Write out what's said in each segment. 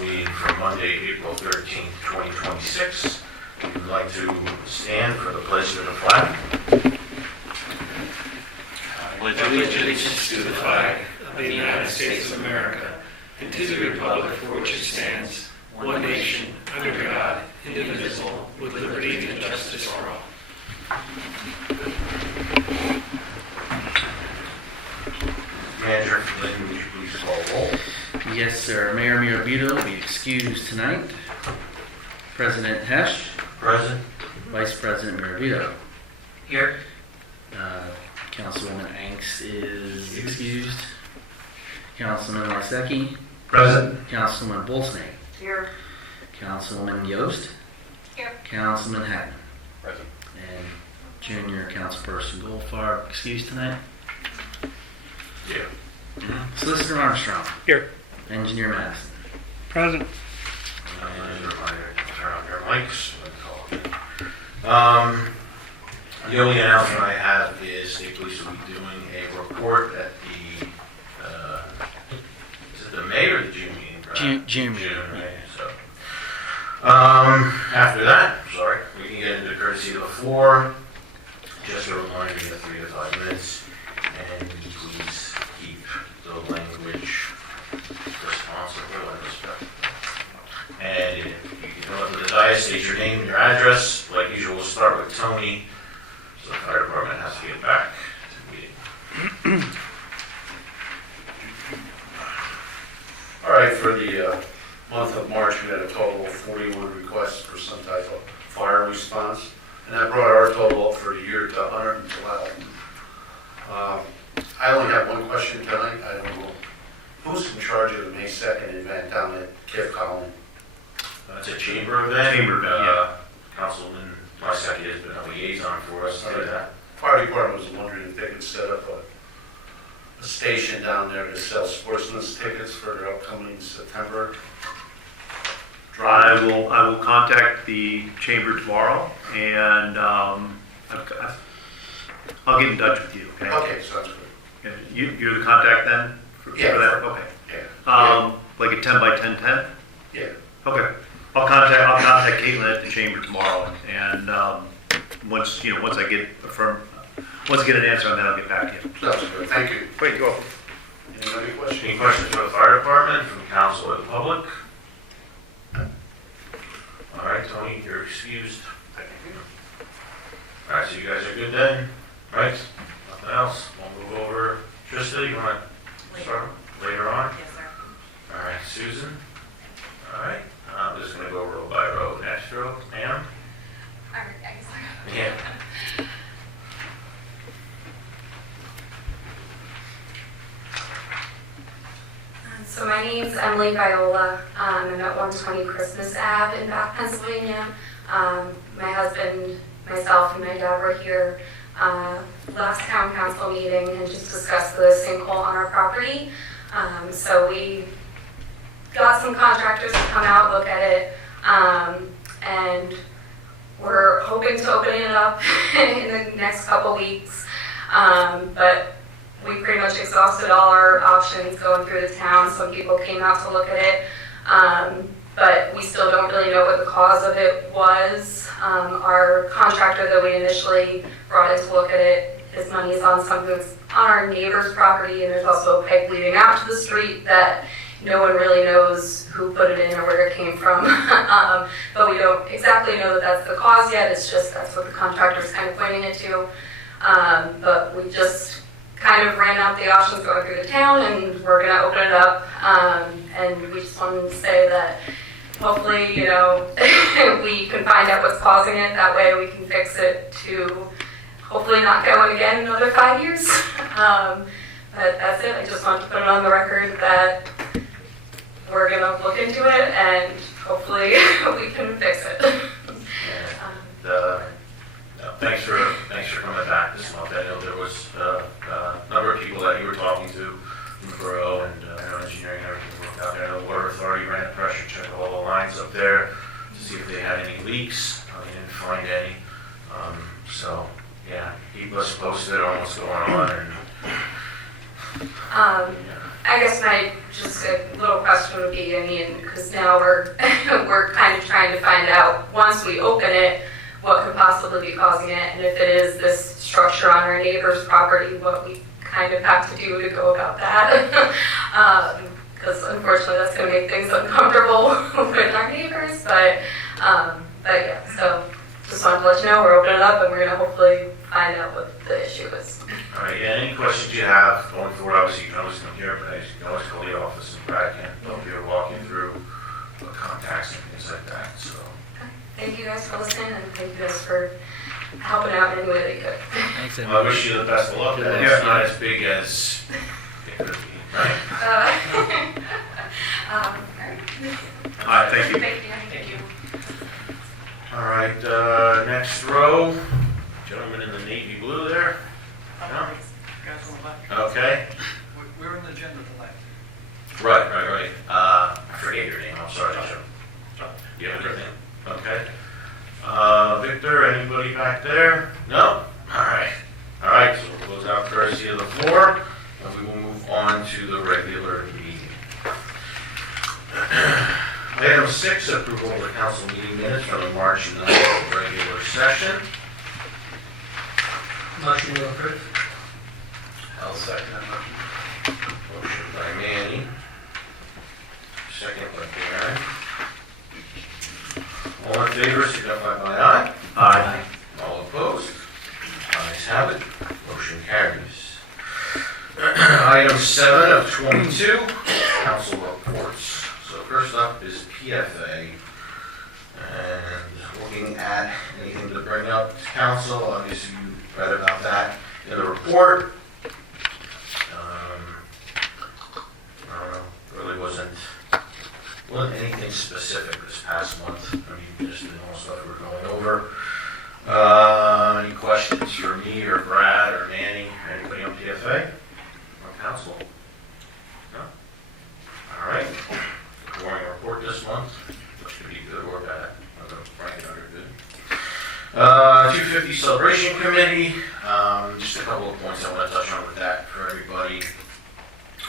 Council meeting for Monday, April 13th, 2026. If you'd like to stand for the pledge of the flag. I pledge allegiance to the flag of the United States of America and to the republic for which it stands, one nation, under God, indivisible, with liberty and justice for all. Manager, Lynn, would you please call roll? Yes, sir. Mayor Mirabuto will be excused tonight. President Hesh. Present. Vice President Mirabuto. Here. Councilwoman Angst is excused. Councilman Lysecki. Present. Councilman Bolsney. Here. Councilwoman Yost. Here. Councilman Hatton. Present. And Junior Councilperson Goldfarb excused tonight. Yeah. Solicitor Armstrong. Here. Engineer Madison. Present. And a reminder to turn on your mics when called. The only announcement I have is the police will be doing a report at the, is it the May or the June meeting? Right? June. Right? So, after that, we can get into courtesy of the floor. Just a reminder, you have 3 to 5 minutes, and please keep the language responsible and respectful. And if you can come up to the dais, state your name and your address. Like usual, we'll start with Tony, so the fire department has to get back to the meeting. All right, for the month of March, we had a total of 41 requests for some type of fire response, and that brought our total up for the year to 112. I only have one question tonight. I don't know who's in charge of the May 2nd event down at Kip Collin. It's a chamber event. Yeah. Councilman Lysecki has been a liaison for us to that. Fire department was wondering if they could set up a station down there to sell sportsman's tickets for their upcoming September drive. I will contact the chamber tomorrow, and I'll get in touch with you. Okay. Okay, sounds good. Yeah, you're the contact then for Yeah, that. for- Okay. Yeah. Like a 10 by 10 tent. Yeah. Okay. I'll contact Caitlin at the chamber tomorrow, and once I get an answer on that, I'll get back to you. Sounds good. Thank you. Wait, you're welcome. Any questions? Any questions for the fire department, from council or the public? All right, Tony, you're excused. All right, so you guys are good then, right? Nothing else? We'll move over. Trista, you want to start later on? Yes, sir. All right, Susan? All right, I'm just going to go row by row. Astro, ma'am? Yeah. So my name's Emily Viola. I'm at 120 Christmas Ave in Bath, Pennsylvania. My husband, myself, and my dad were here last town council meeting and just discussed the sinkhole on our property. So we got some contractors to come out, look at it, and we're hoping to open it up in the next couple weeks. But we pretty much exhausted all our options going through the town. Some people came out to look at it, but we still don't really know what the cause of it was. Our contractor that we initially brought in to look at it, his money is on something that's on our neighbor's property, and there's also a pipe leading out to the street that no one really knows who put it in or where it came from. But we don't exactly know that that's the cause yet. It's just that's what the contractor's kind of pointing it to. But we just kind of ran out the options going through the town, and we're going to open it up. And we just wanted to say that hopefully, we can find out what's causing it. That way we can fix it to hopefully not go again another 5 years. But that's it. I just wanted to put it on the record that we're going to look into it, and hopefully we can fix it. Thanks for coming back this month. I know there was a number of people that you were talking to from the borough, and I know engineering and everything worked out there. I know the water authority ran a pressure check of all the lines up there to see if they had any leaks. They didn't find any. So yeah, keep us posted on what's going on. And I guess just a little question question would be, I mean, because now we're, we're kind of trying to find out, once we open it, what could possibly be causing it, and if it is this structure on our neighbor's property, what we kind of have to do to go about that. Because unfortunately that's going to make things uncomfortable with our neighbors, but yeah, so just wanted to let you know we're opening it up and we're going to hopefully find out what the issue is. All right, yeah, any questions you have going forward, obviously you can always come here, but you can always call the office and Brad can help you walk you through the contacts and things like that, so. Thank you guys for listening, and thank you guys for helping out in any way that you could. Thanks, Well, I wish you the best of luck, and it's not as big as it could be, right? All All right, thank you. Thank you. All right, next row, gentleman in the navy blue there. No? Guys on the left. Okay, We're in the agenda tonight. right. I forget your name, I'm sorry, Joe. You have a good name? Okay. Victor, anybody back there? No? All right, so we'll close out courtesy of the floor, and we will move on to the regular meeting. Item 6, approval of the council meeting minutes from the March 9th regular session. Motion to approve. I'll second that motion. Motion by Manny. Second by Karen. All in favor, signify by aye. Aye. All opposed? Ayes have it. Motion carries. Item 7 of 22, council reports. So first up is PFA. And looking at anything to bring up to council, obviously you read about that in the report. I don't know, really wasn't anything specific this past month. I mean, just the normal stuff we're going over. Any questions for me or Brad or Manny or anybody on PFA? On council? No? All right. Boring report this month, which could be good or bad. I'm going to rank it under good. 250 Celebration Committee. Just a couple of points I want to touch on with that for everybody.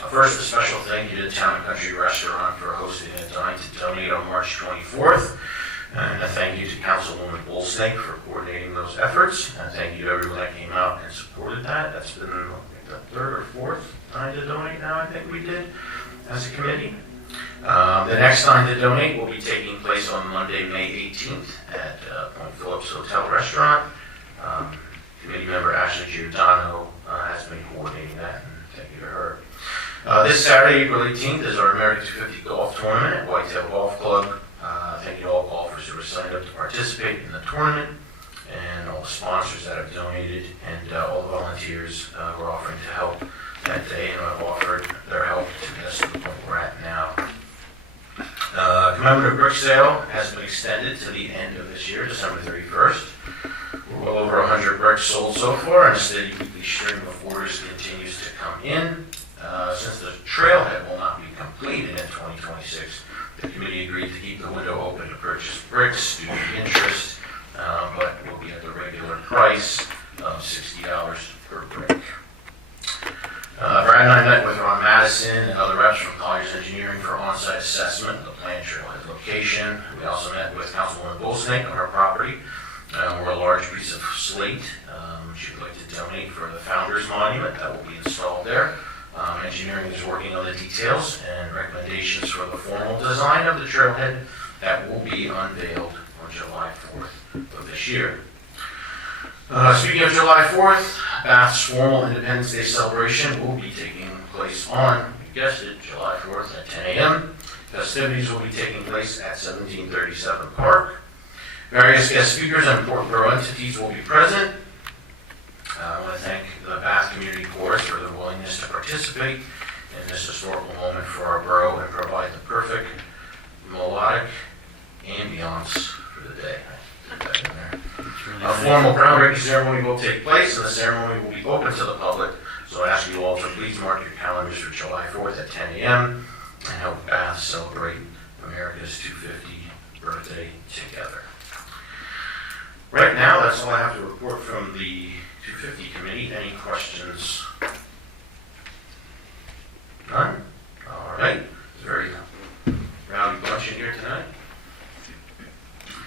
First, a special thank you to Town and Country Restaurant for hosting a dine to donate on March 24th. And a thank you to Councilwoman Bolsnake for coordinating those efforts. And thank you to everyone that came out and supported that. That's been the third or fourth dine to donate now, I think we did, as a committee. The next dine to donate will be taking place on Monday, May 18th at Point Phillips Hotel Restaurant. Committee member Ashley Giordano has been coordinating that, and thank you to her. This Saturday, April 18th, is our American 250 Golf Tournament at Whitetail Golf Club. Thank you to all golfers who have signed up to participate in the tournament, and all the sponsors that have donated, and all the volunteers who are offering to help that day and have offered their help to get us to the point we're at now. Commemorative brick sale has been extended to the end of this year, December 31st. We're well over 100 bricks sold so far, and a steady weekly stream of orders continues to come in. Since the trailhead will not be completed in 2026, the committee agreed to keep the window open to purchase bricks due to the interest, but will be at the regular price of $60 per brick. Brad and I met with Ron Madison and other reps from Colliers Engineering for on-site assessment of the planned trailhead location. We also met with Councilwoman Bolsnake on her property. We're a large piece of slate she would like to donate for the Founders Monument that will be installed there. Engineering is working on the details and recommendations for the formal design of the trailhead that will be unveiled on July 4th of this year. Speaking of July 4th, Bath's formal Independence Day celebration will be taking place on, you guessed it, July 4th at 10 a.m. Festivities will be taking place at 1737 Park. Various guest speakers and important borough entities will be present. I want to thank the Bath Community Chorus for their willingness to participate in this historical moment for our borough and provide the perfect melodic ambiance for the day. I put that in there. A formal groundbreaking ceremony will take place, and the ceremony will be open to the public. So I ask you all to please mark your calendars for July 4th at 10 a.m. and help Bath celebrate America's 250 birthday together. Right now, that's all I have to report from the 250 committee. Any questions? None? All right. Very rowdy bunch in here tonight.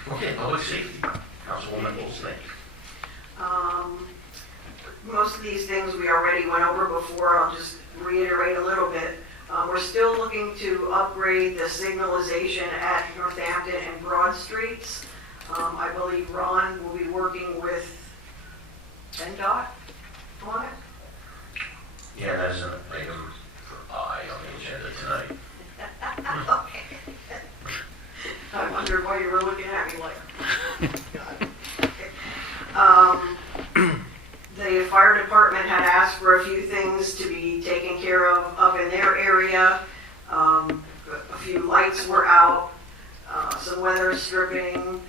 Okay, public safety, Councilwoman Olsen. Most of these things we already went over before. I'll just reiterate a little bit. We're still looking to upgrade the signalization at Northampton and Broad Streets. I believe Ron will be working with PennDOT on it. Yeah, that's an item for I on the agenda tonight. Okay. I wondered why you were looking at me like, God. Okay. The fire department had asked for a few things to be taken care of up in their area. A few lights were out, some weather stripping,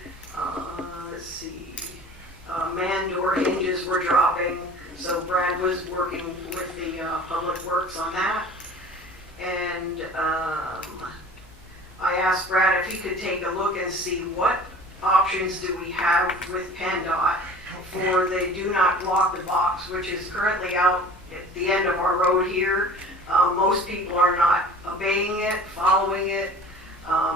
man door hinges were dropping. So Brad was working with the Public Works on that. And I asked Brad if he could take a look and see what options do we have with PennDOT for the do not block the box, which is currently out at the end of our road here. Most people are not obeying it, following it.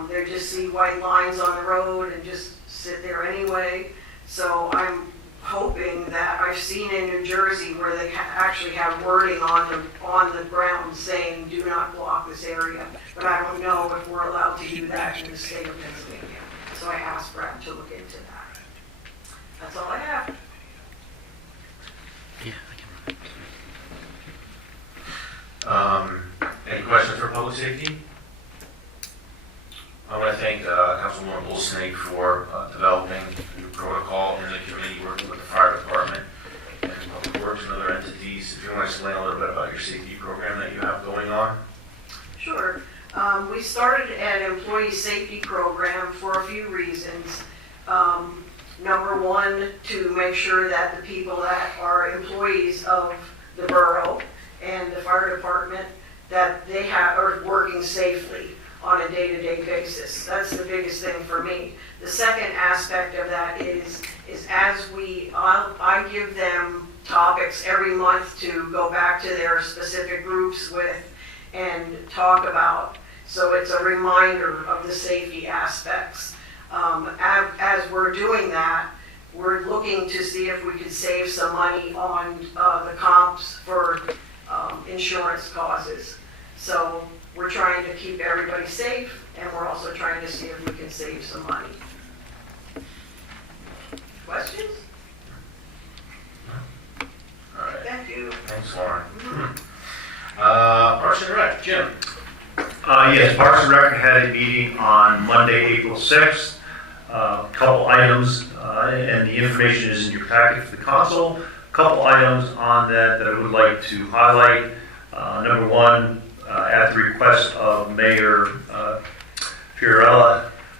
They just see white lines on the road and just sit there anyway. So I'm hoping that I've seen in New Jersey where they actually have wording on the ground saying do not block this area, but I don't know if we're allowed to do that in the state of Pennsylvania. So I asked Brad to look into that. That's all I have. Yeah, Any questions for public safety? I want to thank Councilwoman Olsen for developing a new protocol in the committee, working with the fire department and Public Works and other entities. If you want to explain a little bit about your safety program that you have going on. Sure. We started an employee safety program for a few reasons. Number one, to make sure that the people that are employees of the borough and the fire department, that they are working safely on a day-to-day basis. That's the biggest thing for me. The second aspect of that is as I give them topics every month to go back to their specific groups with and talk about. So it's a reminder of the safety aspects. As we're doing that, we're looking to see if we could save some money on the comps for insurance causes. So we're trying to keep everybody safe, and we're also trying to see if we can save some money. Questions? All right. Thank you. Thanks, Lauren. Parks and Rec, Jim. Yes, Parks and Rec had a meeting on Monday, April 6th. A couple items, and the information is in your packet for the council. A couple items on that I would like to highlight. Number one, at the request of Mayor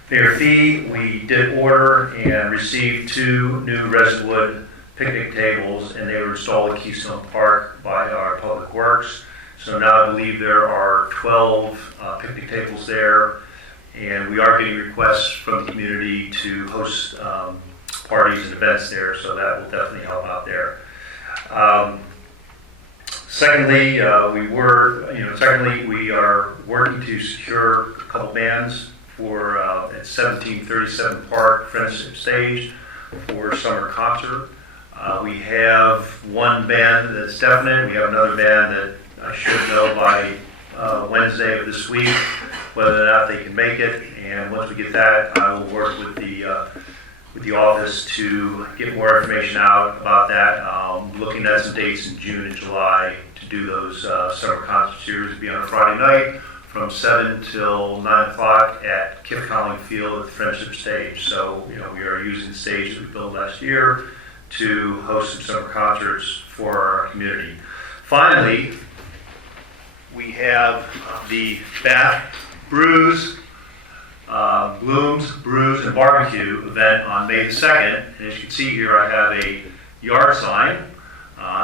Mayor Fee, we did order and received 2 new resinwood picnic tables, and they were installed at Keystone Park by our Public Works. So now I believe there are 12 picnic tables there, and we are getting requests from the community to host parties and events there, so that will definitely help out there. Secondly, we are working to secure a couple bands for at 1737 Park, Friendship Stage, for summer concert. We have one band that's definite. We have another band that I should know by Wednesday of this week whether or not they can make it. And once we get that, I will work with the office to get more information out about that. Looking at some dates in June and July to do those summer concert series. It'll be on a Friday night from 7 till 9 o'clock at Kip Conley Field at the Friendship Stage. So, we are using the stage that we built last year to host some summer concerts for our community. Finally, we have the Bath Brews, Blooms, Brews, and Barbecue event on May the 2nd. And as you can see here, I have a yard sign.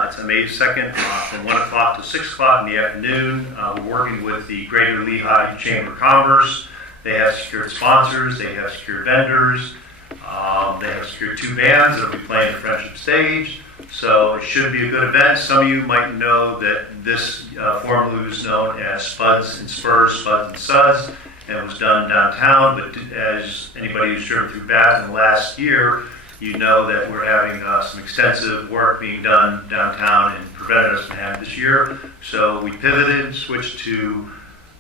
It's on May the 2nd from 1 o'clock to 6 o'clock in the afternoon. We're working with the Greater Lehigh Chamber of Commerce. They have secured sponsors, they have secured vendors, they have secured 2 bands that will be playing the Friendship Stage. So it should be a good event. Some of you might know that this formerly was known as Spuds and Spurs, Spuds and Suds. and was done downtown, but as anybody who's driven through Bath in the last year, you know that we're having some extensive work being done downtown and prevented us from having this year. So we pivoted, switched to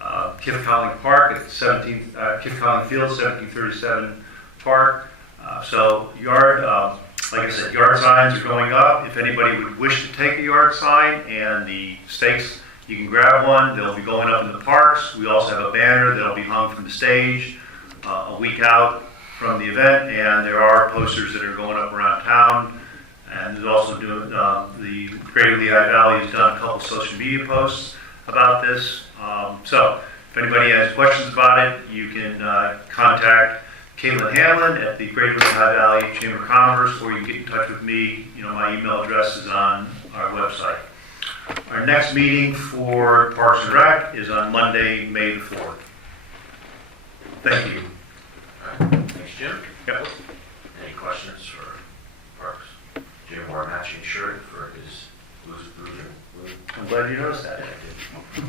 Kif Colling Park at Kif Colling Field, 1737 Park. So yard, like I said, yard signs are going up. If anybody would wish to take a yard sign and the stakes, you can grab one. They'll be going up in the parks. We also have a banner that'll be hung from the stage a week out from the event, and there are posters that are going up around town. And there's also the Greater Lehigh Valley has done a couple social media posts about this. So if anybody has questions about it, you can contact Caitlin Hamlin at the Greater Lehigh Valley Chamber of Commerce, or you can get in touch with me. You know, my email address is on our website. Our next meeting for Parks and Rec is on Monday, May the 4th. Thank you. Thanks, Jim. Yep. Any questions for Parks? Jim wore a matching shirt for his blue. I'm glad you noticed that.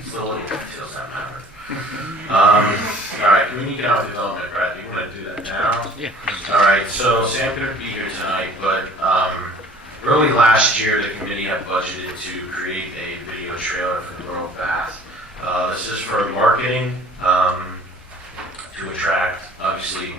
Still little details that matter. All right, community economic development, Brad, do you want to do that now? Yeah. All right, so Sam couldn't be here tonight, but early last year, the committee had budgeted to create a video trailer for the Borough of Bath. This is for marketing to attract, obviously,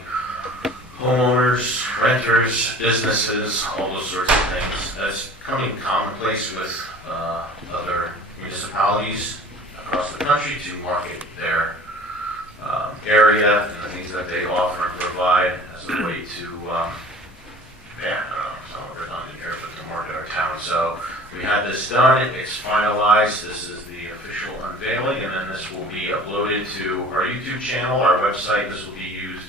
homeowners, renters, businesses, all those sorts of things. That's coming commonplace with other municipalities across the country to market their area and the things that they offer and provide as a way to, somewhat redundant here, but to market our town. So we had this done, it's finalized, this is the official unveiling, and then this will be uploaded to our YouTube channel, our website. This will be used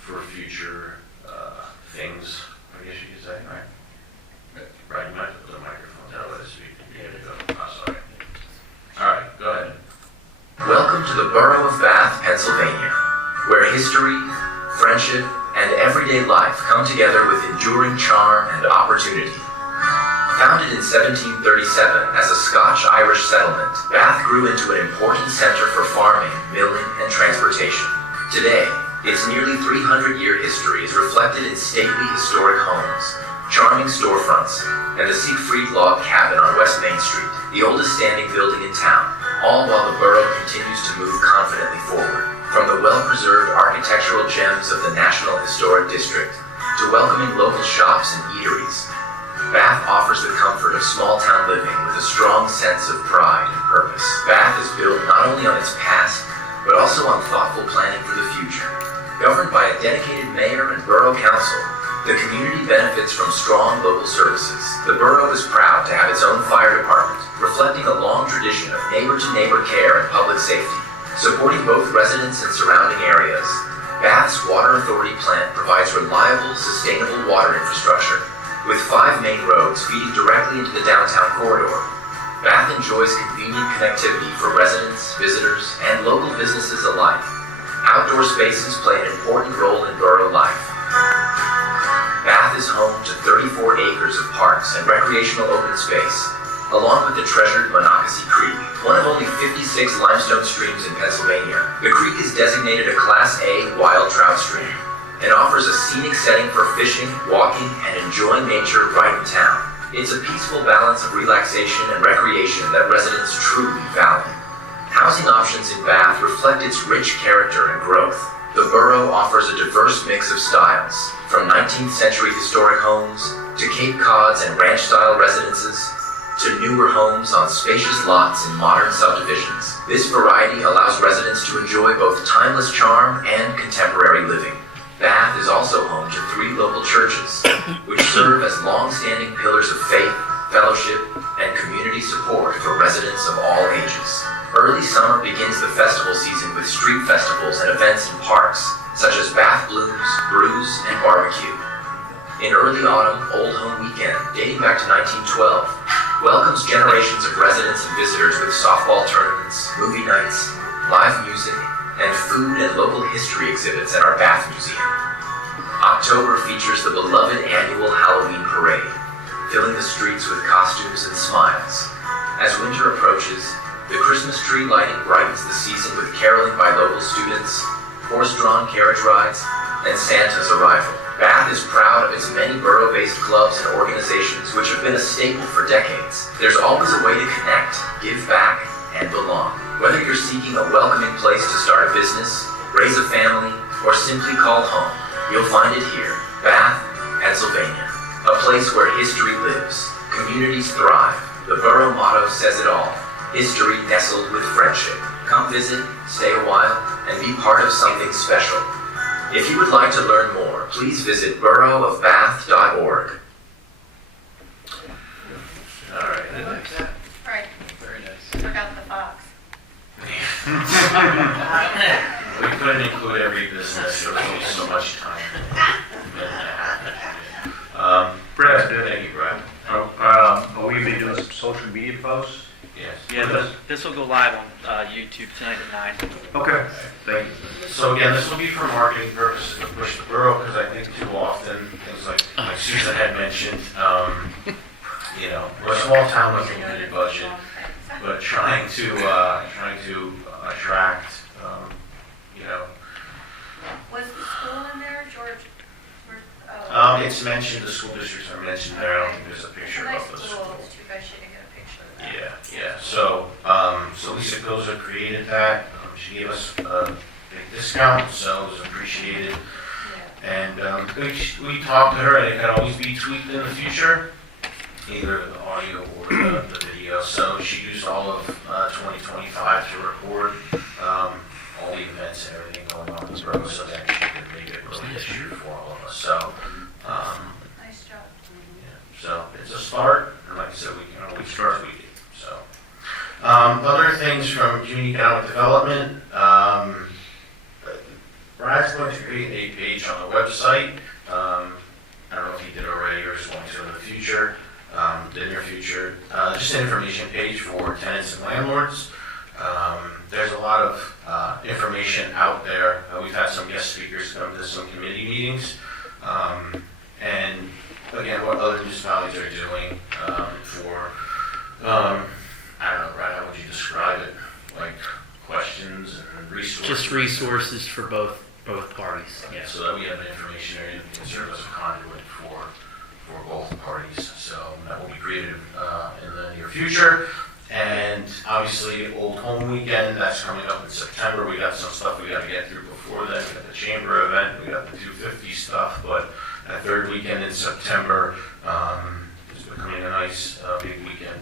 for future things, I guess you could say, right? Right, you might have to put the microphone down, let us speak. Here you go. Oh, sorry. All right, go ahead. Welcome to the Borough of Bath, Pennsylvania, where history, friendship, and everyday life come together with enduring charm and opportunity. Founded in 1737 as a Scotch-Irish settlement, Bath grew into an important center for farming, milling, and transportation. Today, its nearly 300-year history is reflected in stately historic homes, charming storefronts, and the Siegfried Log Cabin on West Main Street, the oldest standing building in town, all while the borough continues to move confidently forward. From the well-preserved architectural gems of the National Historic District to welcoming local shops and eateries, Bath offers the comfort of small-town living with a strong sense of pride and purpose. Bath is built not only on its past, but also on thoughtful planning for the future. Governed by a dedicated mayor and borough council, the community benefits from strong local services. The borough is proud to have its own fire department, reflecting a long tradition of neighbor-to-neighbor care and public safety, supporting both residents and surrounding areas. Bath's Water Authority plant provides reliable, sustainable water infrastructure, with 5 main roads feeding directly into the downtown corridor. Bath enjoys convenient connectivity for residents, visitors, and local businesses alike. Outdoor spaces play an important role in borough life. Bath is home to 34 acres of parks and recreational open space, along with the treasured Monocacy Creek, one of only 56 limestone streams in Pennsylvania. The creek is designated a Class A wild trout stream and offers a scenic setting for fishing, walking, and enjoying nature right in town. It's a peaceful balance of relaxation and recreation that residents truly value. Housing options in Bath reflect its rich character and growth. The borough offers a diverse mix of styles, from 19th century historic homes to Cape Cods and ranch-style residences, to newer homes on spacious lots in modern subdivisions. This variety allows residents to enjoy both timeless charm and contemporary living. Bath is also home to 3 local churches, which serve as long-standing pillars of faith, fellowship, and community support for residents of all ages. Early summer begins the festival season with street festivals and events in parks, such as Bath Blooms, Brews, and Barbecue. In early autumn, Old Home Weekend, dating back to 1912, welcomes generations of residents and visitors with softball tournaments, movie nights, live music, and food and local history exhibits at our Bath Museum. October features the beloved annual Halloween parade, filling the streets with costumes and smiles. As winter approaches, The Christmas tree lighting brightens the season with caroling by local students, horse-drawn carriage rides, and Santa's arrival. Bath is proud of its many borough-based clubs and organizations which have been a staple for decades. There's always a way to connect, give back, and belong. Whether you're seeking a welcoming place to start a business, raise a family, or simply call home, you'll find it here, Bath, Pennsylvania. A place where history lives, communities thrive. The borough motto says it all. History nestled with friendship. Come visit, stay a while, and be part of something special. If you would like to learn more, please visit boroughofbath.org. All right. Right, Very nice. forgot the fox. We couldn't include every business, there was only so much time. Brad, Thank you, Brad. are we be doing some social media posts? Yes. Yeah, this will go live on YouTube tonight at 9. Okay, thank you. So again, this will be for marketing purposes to push the borough, because I think too often, things like Susan had mentioned, we're a small town with a limited budget, but trying to attract, Was the school in there, George? it's mentioned, the school districts are mentioned there, I don't think there's a picture Nice of the school, school. it's too bad she didn't get a picture of that. Yeah. So Lisa Goza created that. She gave us a big discount, so it was appreciated. And we talked to her, and it can always be tweaked in the future, either the audio or the video. So she used all of 2025 to record all the events and everything going on in the borough, so that she could make it really issue for all of us. So. Nice job. So it's a start, and like I said, we can always start tweaking. So other things from community economic development. Brad's going to create a page on the website. I don't know if he did already or is going to in the future, the near future. Just an information page for tenants and landlords. There's a lot of information out there. We've had some guest speakers come to some committee meetings. And again, what other municipalities are doing for, I don't know, Brad, how would you describe it? Like questions and resources? Just resources for both parties. Yeah, so that we have information area that can serve as a conduit for both parties. So that will be created in the near future. And obviously, Old Home Weekend, that's coming up in September. We got some stuff we got to get through before then. We got the chamber event, we got the 250 stuff, but that third weekend in September is becoming a nice big weekend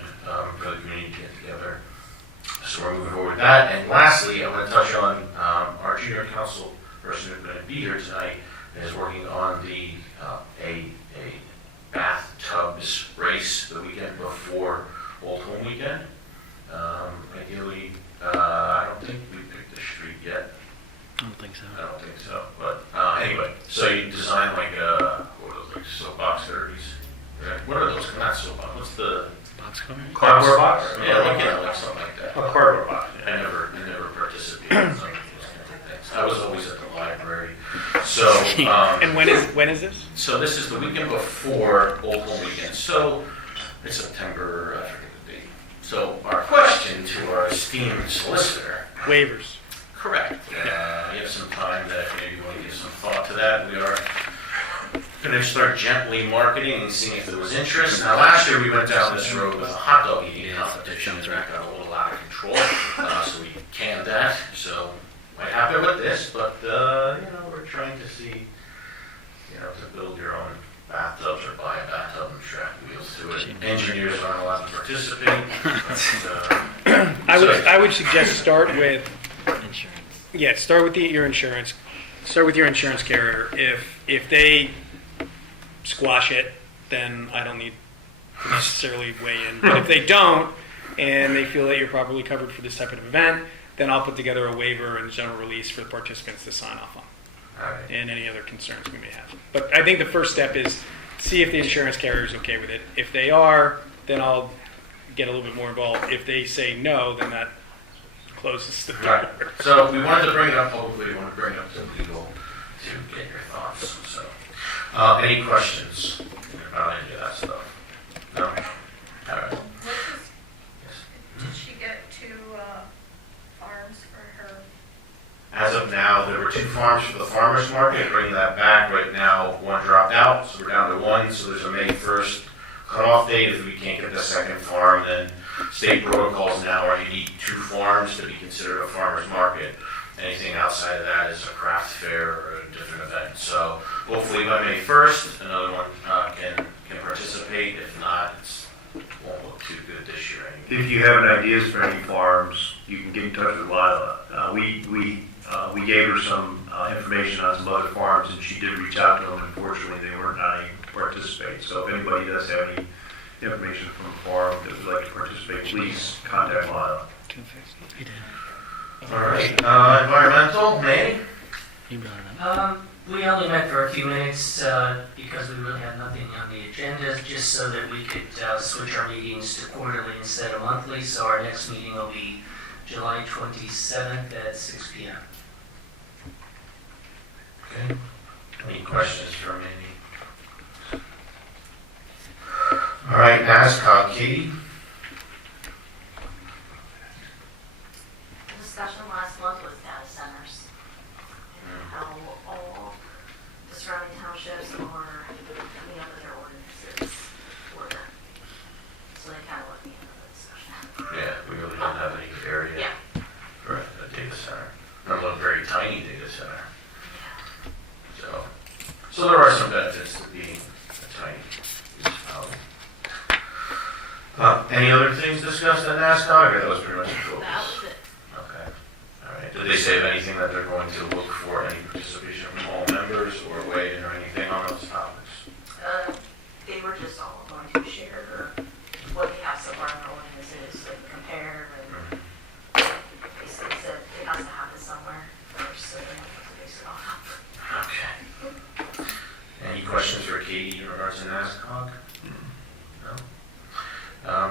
for the community to get together. So we're moving forward with that. And lastly, I want to touch on our junior council person who's going to be here tonight is working on the a bathtubs race the weekend before Old Home Weekend. Ideally, I don't think we picked the street yet. I don't think so. I don't think so, but anyway, so you design like what are those, like soapbox derbies? Right? What are those? Not soapbox. What's the Boxcar? Cardboard box? Yeah, like something like that. A cardboard box. I never participated in some of those kind of things. I was always at the library. So And when is this? so this is the weekend before Old Home Weekend. So it's September, I forget the date. So our question to our esteemed solicitor. Waivers. Correct. We have some time that maybe you want to give some thought to that. We are going to start gently marketing and seeing if there was interest. Now, last year we went down this road with a hot dog eating competition. It got a little out of control, so we canned that. So quite happy with this, but we're trying to see, to build your own bathtubs or buy a bathtub and strap wheels to it. Engineers aren't allowed to participate. I would suggest start with Insurance. start with your insurance. Start with your insurance carrier. If they squash it, then I don't need to necessarily weigh in. But if they don't, and they feel that you're properly covered for this type of event, then I'll put together a waiver and general release for the participants to sign off on, and any other concerns we may have. But I think the first step is see if the insurance carrier is okay with it. If they are, then I'll get a little bit more involved. If they say no, then that closes the door. Right. So we wanted to bring it up publicly. We want to bring it up to legal to get your thoughts. So, any questions about any of that stuff? No. All right. Did she get to 2 farms for the farmer's market, bring that back. Right now, 1 dropped out, so we're down to 1, so there's a May 1st cutoff date. If we can't get the second farm, then state protocols now are you need 2 farms to be considered a farmer's market. Anything outside of that is a craft fair or a different event. So hopefully by May 1st, another one can participate. If not, it won't look too good this year anyway. If you have any ideas for any farms, you can get in touch with Lila. We gave her some information on some other farms, and she did reach out to them. Unfortunately, they weren't able to participate. So if anybody does have any information from a farm that would like to participate, please contact Lila. All right, environmental, May? You brought it up. We only met for a few minutes because we really had nothing on the agenda, just so that we could switch our meetings to quarterly instead of monthly. So our next meeting will be July 27th at 6 p.m. Okay. Any questions for Mandy? All right, ASCOG, Katie? The discussion last month was data centers. How all the surrounding townships are coming up with their ordinances for them. So they kind of let me into the discussion. Yeah, we really don't have any area Yeah. for a data center. Not a very tiny data center. So there are some benefits to being a tiny municipality. Any other things discussed at NASCOG, or that was pretty much the focus? That was it. Okay, all right. Did they say of anything that they're going to look for, any participation from all members or weigh in or anything on those topics? They were just all going to share what they have so far in their ordinances, so they can compare, and basically said it has to happen somewhere first, so they have to base it off. Okay. Any questions for Katie in regards to NASCOG? No?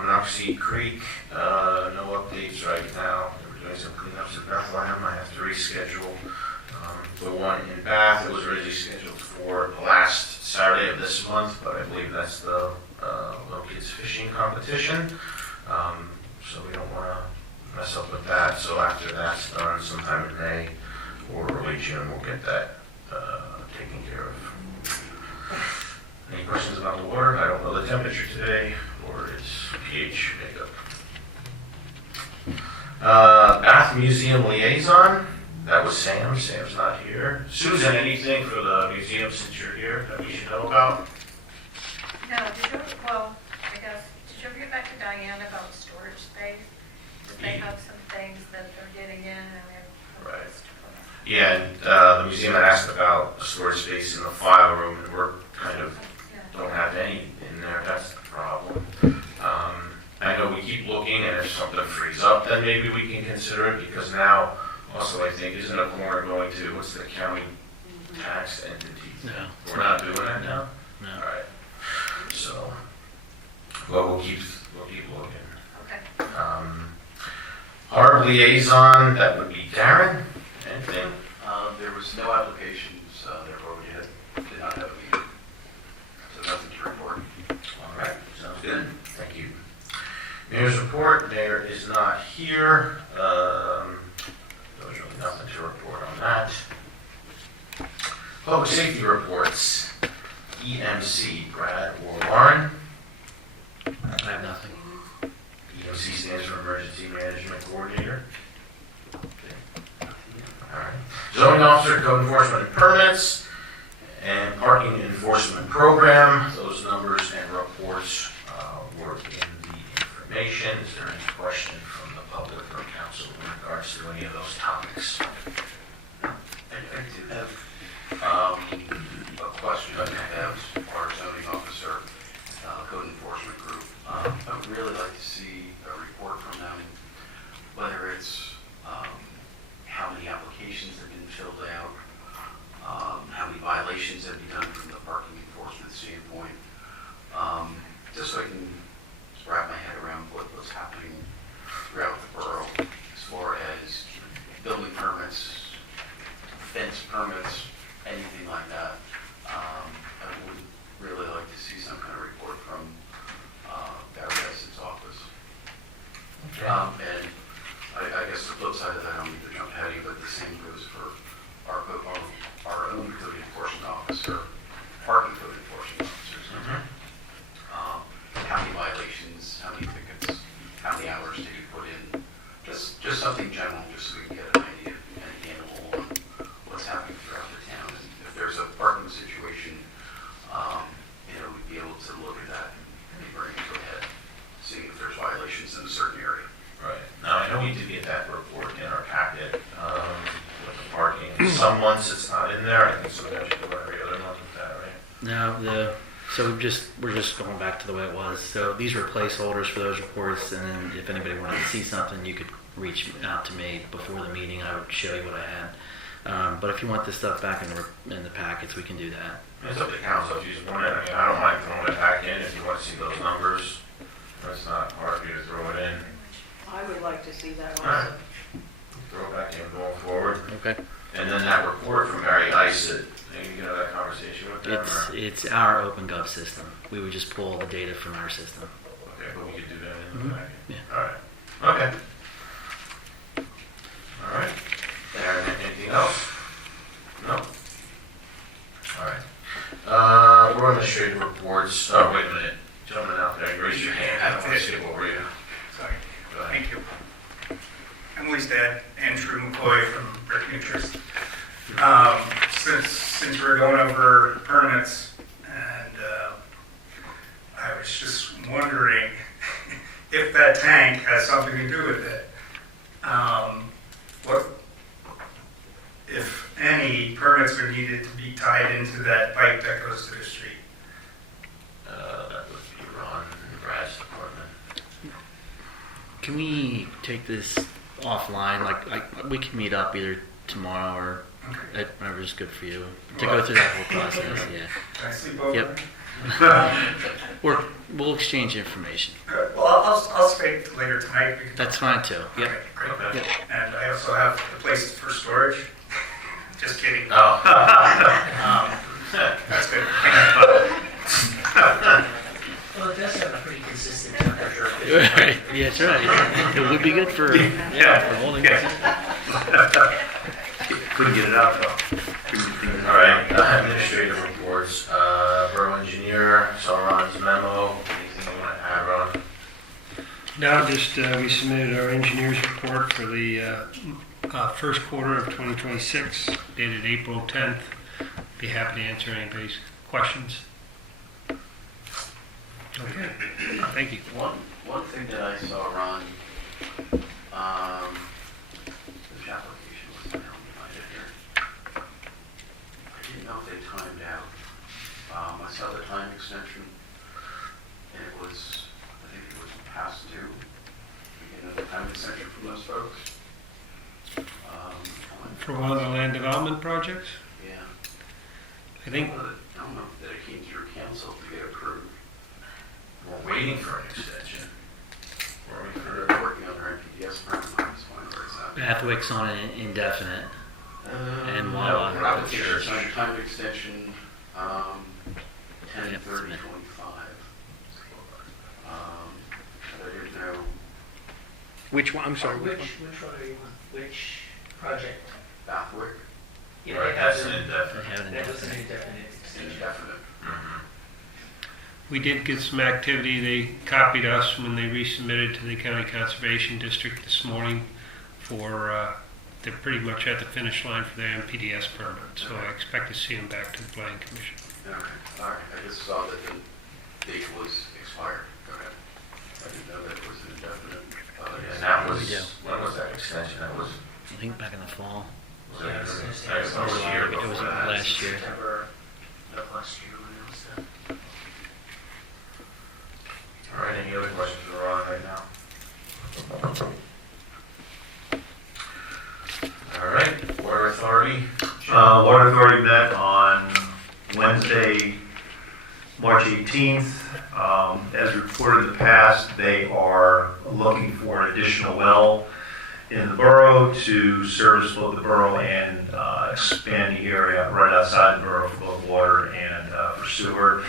Knoxie Creek, no updates right now. We're doing some cleanups at Bethlehem. I have to reschedule the one in Bath. It was originally scheduled for the last Saturday of this month, but I believe that's the little kids fishing competition. So we don't want to mess up with that. So after that's done, sometime in May or early June, we'll get that taken care of. Any questions about the water? I don't know the temperature today or its pH makeup. Bath Museum Liaison, that was Sam. Sam's not here. Susan, anything for the museum since you're here that we should know about? No, did you ever get back to Diane about storage space? Did they have some things that they're getting in and they're Right. Yeah, and the museum had asked about storage space in the file room, and we're kind of don't have any in there. That's the problem. I know we keep looking, and if something frees up, then maybe we can consider it, because now, also I think, isn't a corner going to, what's the county tax entity? No. We're not doing that now? No. All right. So, well, we'll keep looking. Okay. Harb Liaison, that would be Darren. Anything? There was no applications therefore we did not have a meeting. So nothing to report. All right, sounds good. Thank you. Mayor's report, Mayor is not here. There was really nothing to report on that. Public safety reports. EMC, Brad or Lauren? I have nothing. EMC stands for Emergency Management Coordinator. Okay. All right. Zoning Officer, Code Enforcement and Permits, and Parking Enforcement Program. Those numbers and reports were in the information. Is there any question from the public or council in regards to any of those topics? I do have a question I have for our zoning officer, code enforcement group. I would really like to see a report from them, whether it's how many applications have been filled out, how many violations have been done from the parking enforcement standpoint, just so I can wrap my head around what's happening throughout the borough as far as building permits, officer, parking code enforcement officers. How many violations, how many tickets, how many hours did you put in? Just something general, just so we can get an idea and handle on what's happening throughout the town. And if there's a parking situation, we'd be able to look at that and bring it to a head, seeing if there's violations in a certain area. Right. Now, I know we did get that report in our packet with the parking. Some months it's not in there. I think sometimes you go every other month with that, right? No, so we're just going back to the way it was. So these were placeholders for those reports, and then if anybody wanted to see something, you could reach out to me before the meeting. I would show you what I had. But if you want this stuff back in the packets, we can do that. It's up to council if you just want it. I mean, I don't mind throwing it back in if you want to see those numbers. It's not hard for you to throw it in. I would like to see that All right. also. Throw it back in going forward. Okay. And then that report from Barry Isid, maybe that conversation with them? Or? It's our OpenGov system. We would just pull the data from our system. Okay, but we could do that in the packet. Yeah. All right. Okay. All right. Anything else? No? All right. Borough Administrative reports. Oh, wait a minute. Gentlemen out there, you raised your hand. I don't want to see what were you? Sorry. Go ahead. Thank you. Emily's dad, Andrew McCoy from Brick Nutrist. Since we're going over permits, and I was just wondering if that tank has something to do with it. What, if any, permits are needed to be tied into that pipe that goes to the street? That would be Ron and Brad's department. Can we take this offline? Like we can meet up either tomorrow or whatever's good for you to go through that whole process. Yeah. Can I sleep over? Yep. We'll exchange information. Good. Well, I'll speak later tonight. That's fine too. Yep. Okay, great. Okay. Yep. And I also have the place for storage. Just kidding. Oh. That's good. Well, it does have a pretty consistent temperature. Right. Yeah, that's right. It would be good for for holding it. Couldn't get it out though. All right. Administrative reports. Borough Engineer, saw Ron's memo. Anything you want to add, Ron? Now, just we submitted our engineer's report for the first quarter of 2026, dated April 10th. Be happy to answer anybody's questions. Okay, thank you. One thing that I saw, Ron, which application was it? I didn't know if they timed out. I saw the time extension, and it was, I think it was past due. We get another time extension from those folks. For one of the land development projects, Yeah. I think, I don't know that it came through council to get approved. We're waiting for an extension. They're working on their NPDS permit, I was wondering where it's at. Bathwick's on an indefinite. And no, Wawa. we're not Sure, sure. it's on time extension, 10/30/25. But I didn't know. Which one? I'm sorry. Which one are you on? Which project? Bathwick, Yeah, Right, they have that's an an- indefinite. They have an That was an indefinite. indefinite extension. indefinite. we did get some activity. They copied us when they resubmitted to the County Conservation District this morning for, they're pretty much at the finish line for their NPDS permit. So I expect to see them back to the Planning Commission. Okay, all right, I just saw that the date was expired. Okay. I didn't know that it was an indefinite. And that was, We do. when was that extension? That was, I think back in the fall. was Yeah, I it was gonna say, that was it was a year it was before that? last year. September of last year when it was done. All right, any other questions for Ron right now? All right, Water Authority? Water Authority met on Wednesday, March 18th. As reported in the past, they are looking for an additional well in the borough to service both the borough and expand the area right outside the borough for both water and for sewer.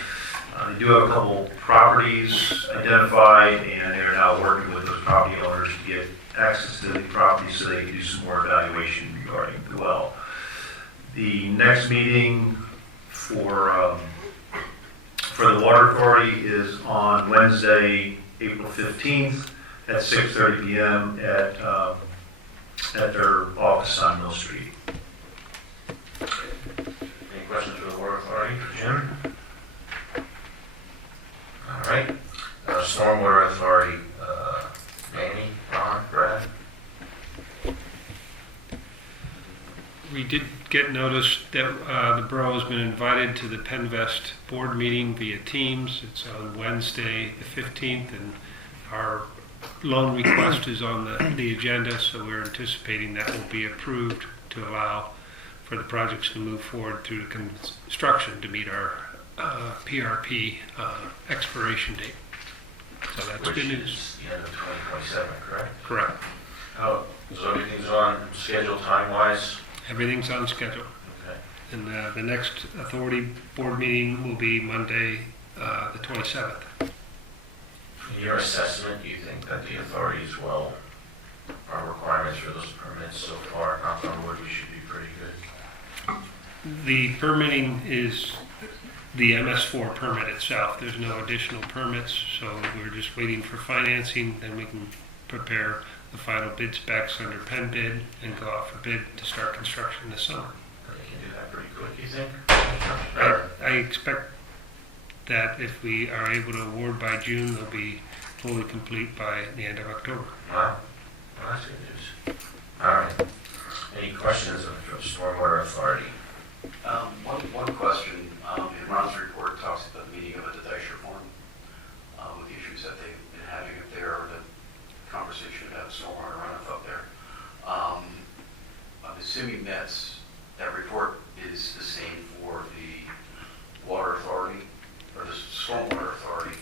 They do have a couple properties identified, and they're now working with those property owners to get access to the property so they can do some more evaluation regarding the well. The next meeting for the Water Authority is on Wednesday, April 15th at 6:30 p.m. at their office on Mill Street. Any questions for the Water Authority for Jim? All right. Stormwater Authority, Manny, Ron, Brad? We did get notice that the borough has been invited to the Penvest board meeting via Teams. It's on Wednesday, the 15th, and our loan request is on the agenda, so we're anticipating that will be approved to allow for the projects to move forward through the construction to meet our PRP expiration date. So that's good news. Which is the end of 2027, correct? Correct. So everything's on schedule time-wise? Everything's on schedule. Okay. And the next authority board meeting will be Monday, the 27th. In your assessment, do you think that the authorities will, our requirements for those permits so far, knock on wood, we should be pretty good? The permitting is the MS4 permit itself. There's no additional permits, so we're just waiting for financing, then we can prepare the final bid specs under pen bid and go out for bid to start construction this summer. They can do that pretty quick, you think? I expect that if we are able to award by June, they'll be fully complete by the end of October. Wow. Well, that's good news. All right. Any questions for the Stormwater Authority? One question. In Ron's report, talks about the meeting of the Dysher Forum with the issues that they've been having up there, or the conversation about stormwater runoff up there. I'm assuming that report is the same for the Water Authority, or the Stormwater Authority,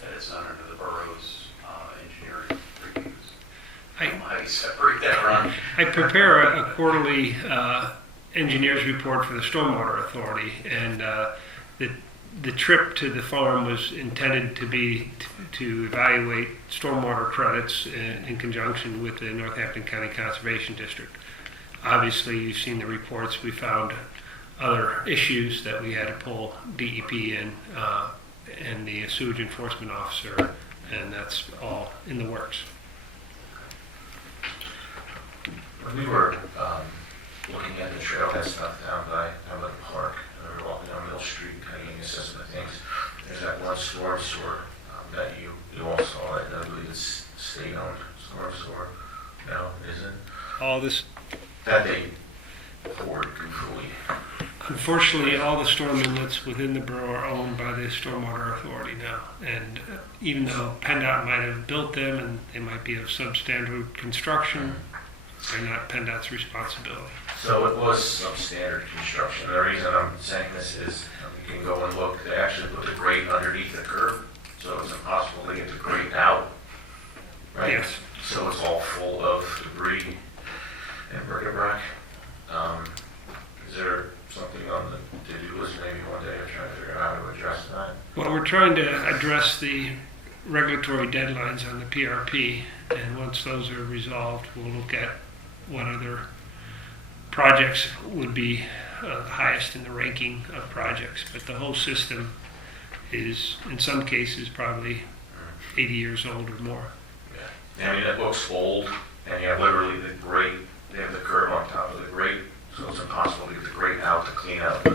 that it's not under the borough's engineering reviews. How do you separate that, Ron? I prepare a quarterly engineer's report for the Stormwater Authority, and the trip to the farm was intended to be to evaluate stormwater credits in conjunction with the Northampton County Conservation District. Obviously, you've seen the reports. We found other issues that we had to pull DEP in and the sewage enforcement officer, and that's all in the works. When we were looking at the trailhead stuff down by the park, we were walking down Mill Street, kind of getting assessment of things. There's that one storm sewer that you all saw, and I believe it's state-owned storm sewer. No, it isn't. All this, That they poured completely. unfortunately, all the storm inlets within the borough are owned by the Stormwater Authority now. And even though PennDOT might have built them and they might be of substandard construction, they're not PennDOT's responsibility. So it was substandard construction. The reason I'm saying this is you can go and look. They actually put the grate underneath the curb, so it's impossible to get the grate out. Right? Yes. So it's all full of debris and bric-a-brac. Is there something on the to-do list maybe one day of trying to figure out how to address that? Well, we're trying to address the regulatory deadlines on the PRP, and once those are resolved, we'll look at what other projects would be highest in the ranking of projects. But the whole system is, in some cases, probably 80 years old or more. Yeah. I mean, it looks old, and you have literally the grate. They have the curb on top of the grate, so it's impossible to get the grate out to clean out. So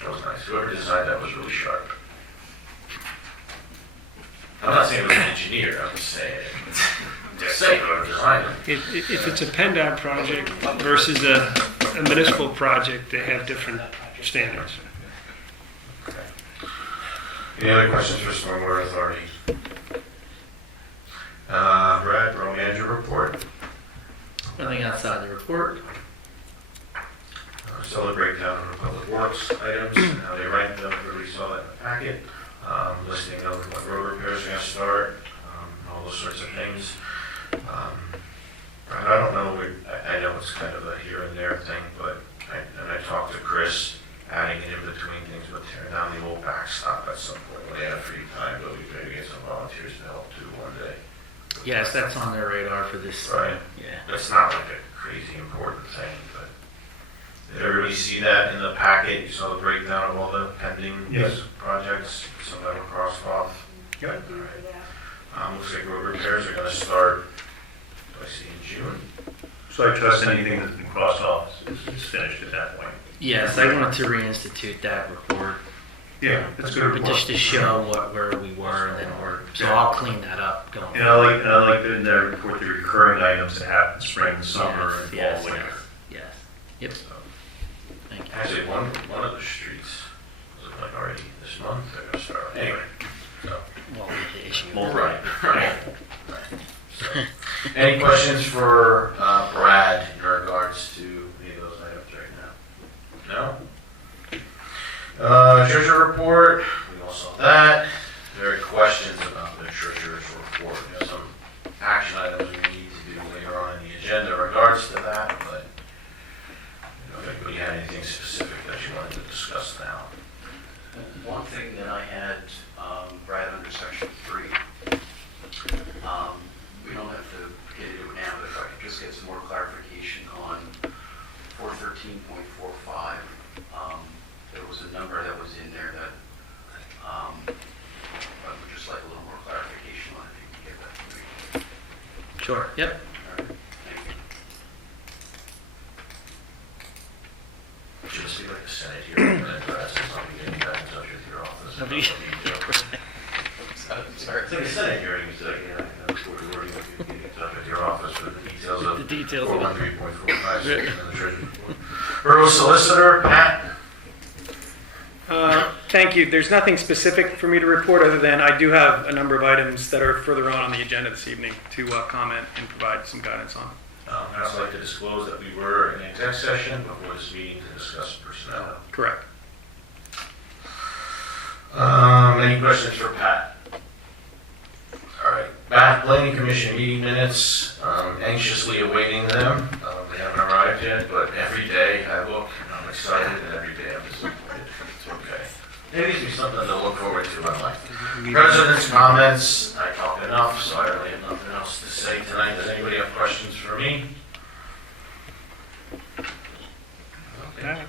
that was nice. Whoever designed that was really sharp. I'm not saying it was an engineer. I'm just saying. Just saying whoever designed it. If it's a PennDOT project versus a municipal project, they have different standards. Okay. Any other questions for Stormwater Authority? Brad, Borough Manager report. Nothing outside the report. Solid breakdown of Public Works items and how they rank them. Everybody saw that in the packet. Listing of what road repairs are going to start, all those sorts of things. Brad, I don't know. I know it's kind of a here and there thing, but I talked to Chris, adding in between things, but tearing down the old backstop at some point when they have free time. But we maybe get some volunteers to help too one day. Yes, that's on their radar for this. Right. Yeah. It's not like a crazy important thing, but if everybody already see that in the packet. You saw the breakdown of all the pending Yes. projects, some of them are crossed off. Yep. Thank you for that. Looks like road repairs are gonna start, I see, in June. So I trust anything that's been crossed off is finished at that point. Yes, I wanted to reinstitute that report, Yeah, that's good but just report. to show where we were and then so I'll clean that up going And I like that in that report, the recurring items that happen spring, summer, and Yes, fall, winter. yes. Yep. Thank you. Actually, one of the streets, was it like already this month, they're gonna start, anyway. So, Well, the issue. right. So, any questions for Brad in regards to any of those items right now? No? Treasurer report, we all saw that. There are questions about the treasurer's report. We have some action items we need to do later on in the agenda in regards to that, but if anybody had anything specific that you wanted to discuss now. One thing that I had, Brad, under section 3, we don't have to get into it now, but if I could just get some more clarification on 413.45. There was a number that was in there that I would just like a little more clarification on if you can give that to me. Sure. Yep. All right, thank you. Should just be like a Senate hearing, and Brad says, I'll be getting back in touch with your office. Sorry. It's like a Senate hearing, it's like, we're getting in touch with your office for the details of The details of it. 413.45 and the treasurer's report. Borough Solicitor, Pat? Thank you. There's nothing specific for me to report other than I do have a number of items that are further on the agenda this evening to comment and provide some guidance on. I'd also like to disclose that we were in an exec session before this meeting to discuss personnel. Correct. Any questions for Pat? All right, Bath Planning Commission meeting minutes, anxiously awaiting them. They haven't arrived yet, but every day I look and I'm excited and every day I'm disappointed. It's okay. It needs to be something to look forward to in life. President's comments, I talked enough, so I really have nothing else to say tonight. Does anybody have questions for me? Okay.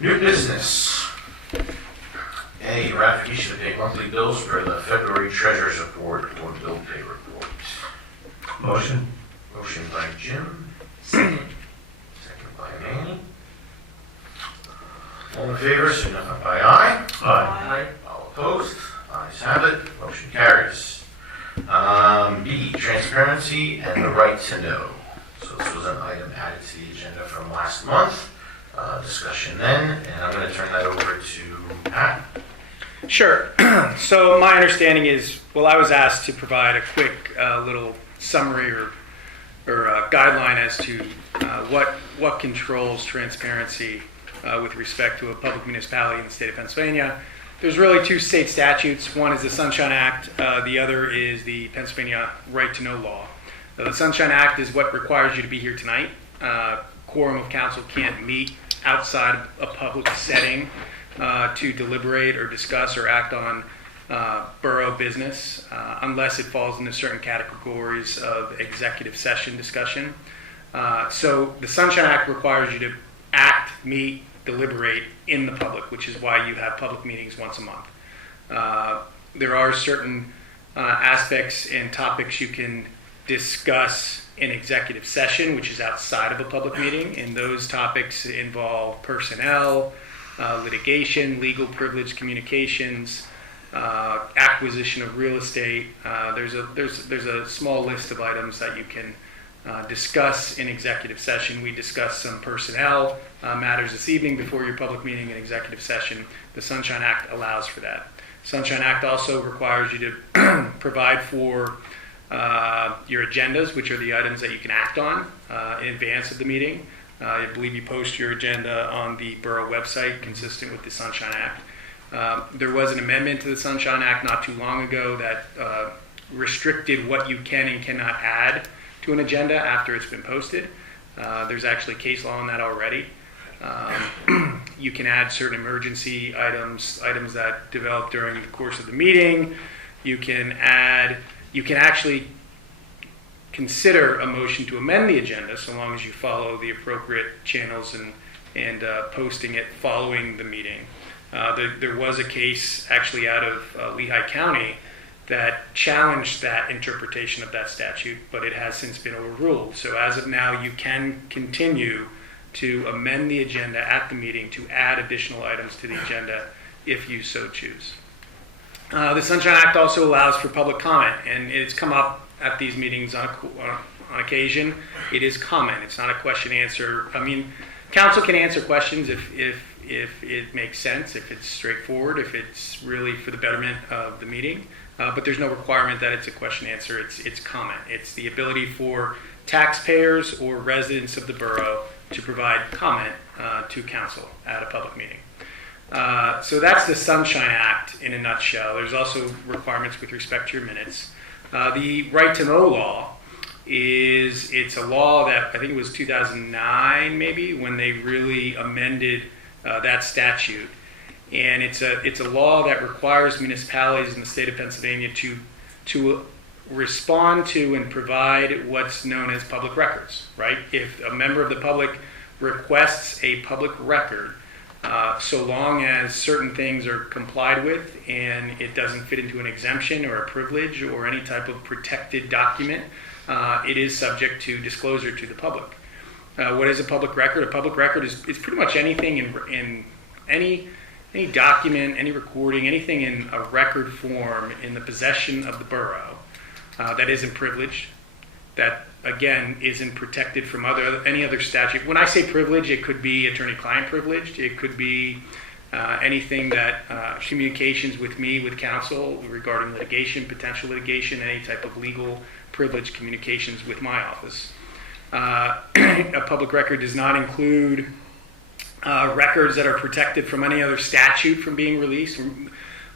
New business. A, ratification of pay monthly bills for the February treasurer's report or bill pay report. Motion? Motion by Jim. Second by Manny. All in favor, signify by aye. Aye. All opposed? Ayes have it. Motion carries. B, transparency and the right to know. So this was an item added to the agenda from last month. Discussion then, and I'm going to turn that over to Pat. Sure. So my understanding is, well, I was asked to provide a quick little summary or guideline as to what controls transparency with respect to a public municipality in the state of Pennsylvania. There's really two state statutes. One is the Sunshine Act. The other is the Pennsylvania Right to Know law. The Sunshine Act is what requires you to be here tonight. Quorum of council can't meet outside a public setting to deliberate or discuss or act on borough business unless it falls into certain categories of executive session discussion. So the Sunshine Act requires you to act, meet, deliberate in the public, which is why you have public meetings once a month. There are certain aspects and topics you can discuss in executive session, which is outside of a public meeting, and those topics involve personnel, litigation, legal privilege communications, acquisition of real estate. There's a small list of items that you can discuss in executive session. We discussed some personnel matters this evening before your public meeting in executive session. The Sunshine Act allows for that. Sunshine Act also requires you to provide for your agendas, which are the items that you can act on in advance of the meeting. I believe you post your agenda on the borough website consistent with the Sunshine Act. There was an amendment to the Sunshine Act not too long ago that restricted what you can and cannot add to an agenda after it's been posted. There's actually case law on that already. You can add certain emergency items that develop during the course of the meeting. You can actually consider a motion to amend the agenda, so long as you follow the appropriate channels and posting it following the meeting. There was a case actually out of Lehigh County that challenged that interpretation of that statute, but it has since been overruled. So as of now, you can continue to amend the agenda at the meeting to add additional items to the agenda if you so choose. The Sunshine Act also allows for public comment, and it's come up at these meetings on occasion. It is comment. It's not a question answer. I mean, council can answer questions if it makes sense, if it's straightforward, if it's really for the betterment of the meeting. But there's no requirement that it's a question answer. It's comment. It's the ability for taxpayers or residents of the borough to provide comment to council at a public meeting. So that's the Sunshine Act in a nutshell. There's also requirements with respect to your minutes. The Right to Know law it's a law that I think it was 2009 maybe when they really amended that statute. And it's a law that requires municipalities in the state of Pennsylvania to respond to and provide what's known as public records, right? If a member of the public requests a public record, so long as certain things are complied with and it doesn't fit into an exemption or a privilege or any type of protected document, it is subject to disclosure to the public. What is a public record? A public record is pretty much anything in any document, any recording, anything in a record form in the possession of the borough that isn't privileged, that again isn't protected from any other statute. When I say privilege, it could be attorney-client privileged. It could be anything that communications with me, with counsel regarding litigation, potential litigation, any type of legal privilege communications with my office. A public record does not include records that are protected from any other statute from being released.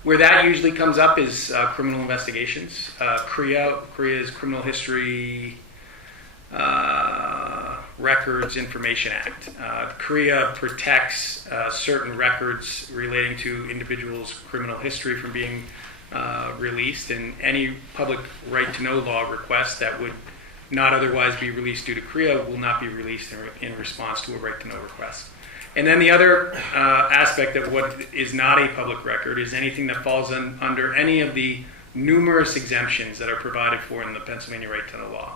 Where that usually comes up is criminal investigations. CREA is Criminal History Records Information Act. CREA protects certain records relating to individuals' criminal history from being released, and any public right-to-know law request that would not otherwise be released due to CREA will not be released in response to a right-to-know request. And then the other aspect of what is not a public record is anything that falls under any of the numerous exemptions that are provided for in the Pennsylvania Right-to-Know law.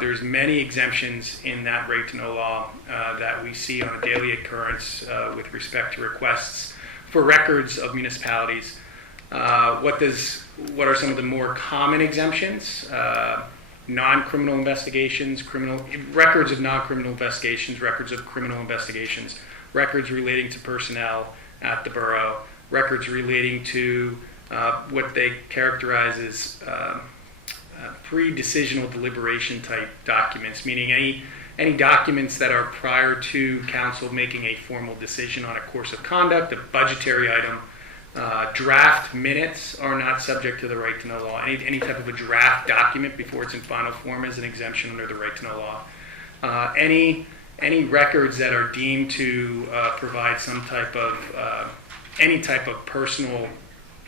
There's many exemptions in that Right-to-Know law that we see on a daily occurrence with respect to requests for records of municipalities. What are some of the more common exemptions? Non-criminal investigations, records of non-criminal investigations, records of criminal investigations, records relating to personnel at the borough, records relating to what they characterize as pre-decisional deliberation type documents, meaning any documents that are prior to council making a formal decision on a course of conduct, a budgetary item. Draft minutes are not subject to the right-to-know law. Any type of a draft document before it's in final form is an exemption under the right-to-know law. Any records that are deemed to provide some type of any type of personal,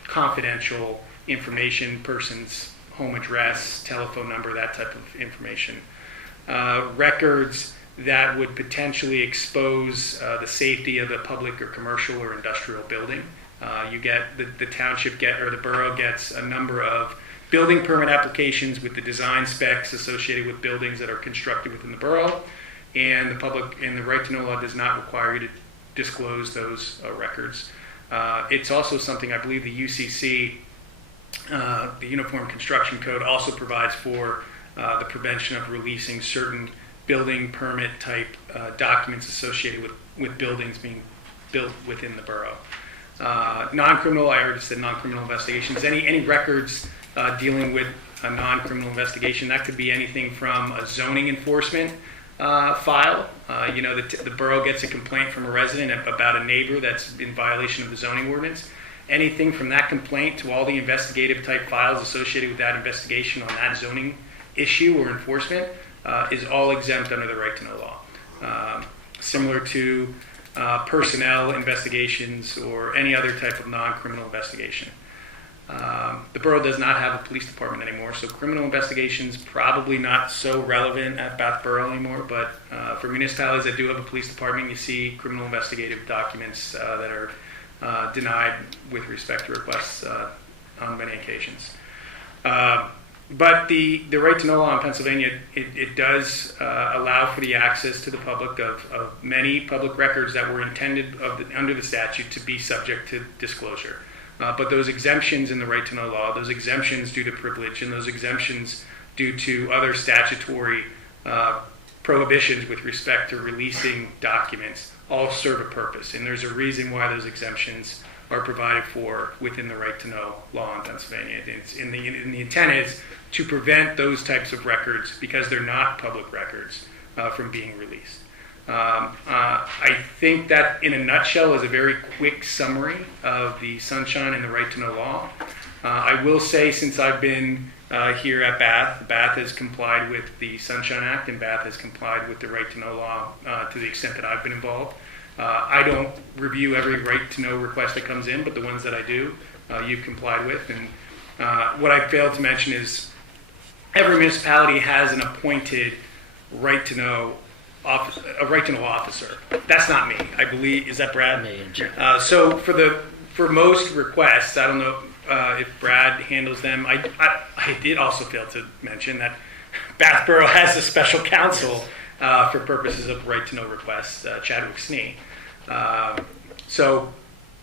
confidential information, person's home address, telephone number, that type of information. Records that would potentially expose the safety of a public or commercial or industrial building. You get the township or the borough gets a number of building permit applications with the design specs associated with buildings that are constructed within the borough, and the public and the right-to-know law does not require you to disclose those records. It's also something I believe the UCC, the Uniform Construction Code, also provides for the prevention of releasing certain building permit type documents associated with buildings being built within the borough. Non-criminal, I already said non-criminal investigations. Any records dealing with a non-criminal investigation, that could be anything from a zoning enforcement file. The borough gets a complaint from a resident about a neighbor that's in violation of the zoning ordinance. Anything from that complaint to all the investigative type files associated with that investigation on that zoning issue or enforcement is all exempt under the right-to-know law. Similar to personnel investigations or any other type of non-criminal investigation. The borough does not have a police department anymore, so criminal investigations probably not so relevant at Bath Borough anymore, but for municipalities that do have a police department, you see criminal investigative documents that are denied with respect to requests on many occasions. But the right to know law in Pennsylvania, it does allow for the access to the public of many public records that were intended under the statute to be subject to disclosure. But those exemptions in the right to know law, those exemptions due to privilege, and those exemptions due to other statutory prohibitions with respect to releasing documents all serve a purpose. And there's a reason why those exemptions are provided for within the right to know law in Pennsylvania. And the intent is to prevent those types of records, because they're not public records, from being released. I think that in a nutshell is a very quick summary of the sunshine and the right to know law. I will say, since I've been here at Bath has complied with the Sunshine Act, and Bath has complied with the right to know law to the extent that I've been involved. I don't review every right to know request that comes in, but the ones that I do, you've complied with. And what I failed to mention is every municipality has an appointed right to know officer. That's not me. I believe, is that Brad? So for most requests, I don't know if Brad handles them. I did also fail to mention that Bath Borough has a special counsel for purposes of right to know requests, Chadwick Snee. So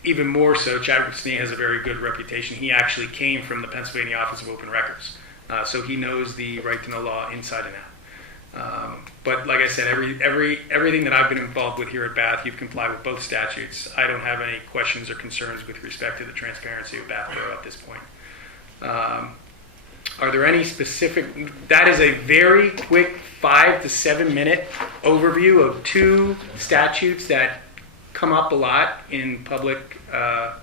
even more so, Chadwick Snee has a very good reputation. He actually came from the Pennsylvania Office of Open Records, so he knows the right to know law inside and out. But like I said, everything that I've been involved with here at Bath, you've complied with both statutes. I don't have any questions or concerns with respect to the transparency of Bath Borough at this point. Are there any specific? That is a very quick 5 to 7 minute overview of two statutes that come up a lot in public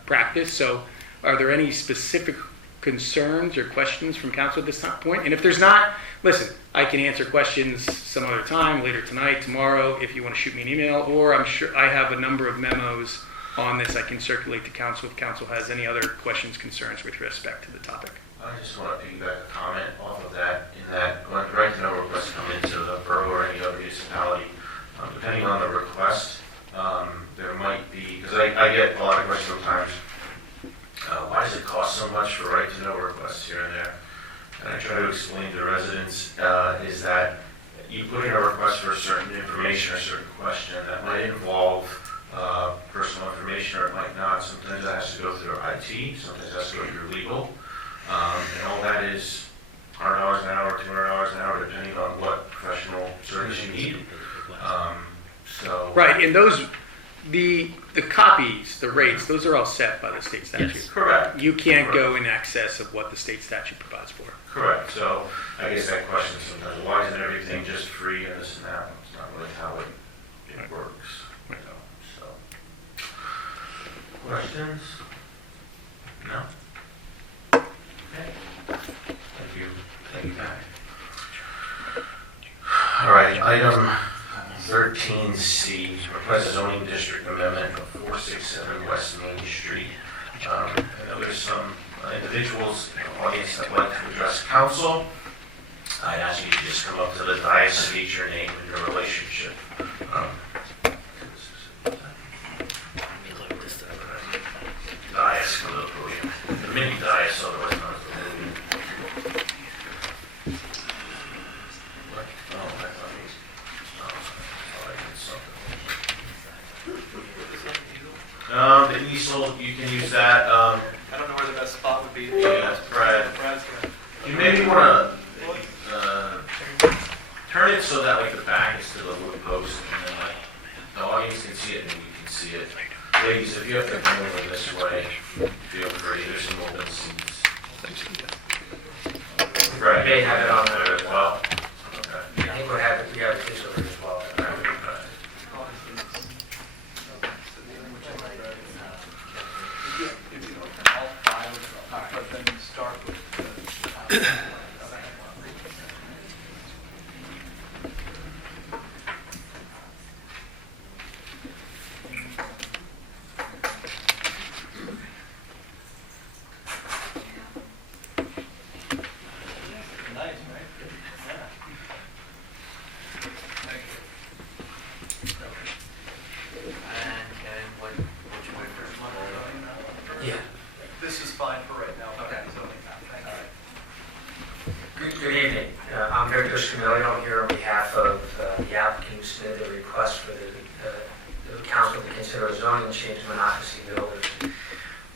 practice. So are there any specific concerns or questions from council at this point? And if there's not, listen, I can answer questions some other time, later tonight, tomorrow, if you want to shoot me an email, or I'm sure I have a number of memos on this I can circulate to council if council has any other questions, concerns with respect to the topic. I just want to piggyback a comment off of that, in that when right to know requests come into the borough or any other municipality, depending on the request, there might be, because I get a lot of questions sometimes, why does it cost so much for right to know requests here and there? And I try to explain to residents is that you put in a request for a certain information or a certain question that might involve personal information, or it might not. Sometimes it has to go through IT, sometimes it has to go through legal. And all that is $100 an hour, $200 an hour, depending on what professional service you need. Right, and those, the copies, the rates, those are all set by the state statute. Yes, correct. You can't go in excess of what the state statute provides for. Correct. So I guess that question sometimes, why isn't everything just free and this and that? It's not really how it works. You know, so. Questions? No? Okay. Thank you. Thank you, Pat. All right, item 13C, request a zoning district amendment of 467 West Main Street. I know there's some individuals in the audience that would like to address council. I'd ask you to just come up to the dais, state your name and your relationship. Dais, a little podium. The mini dais, otherwise known as the podium. What? Oh, I thought he was. Oh, I did something. The easel, you can use that. I don't know where the best spot would be. Yeah, Brad. Brad's gonna. You maybe want to turn it so that like the back is to the wood post, and then like the audience can see it and we can see it. Ladies, if you have to come over this way, feel free. There's some open seats. Right. They have it on there as well. Okay. I think we have it digitally as well. consider a zoning change of Monocacy Builders.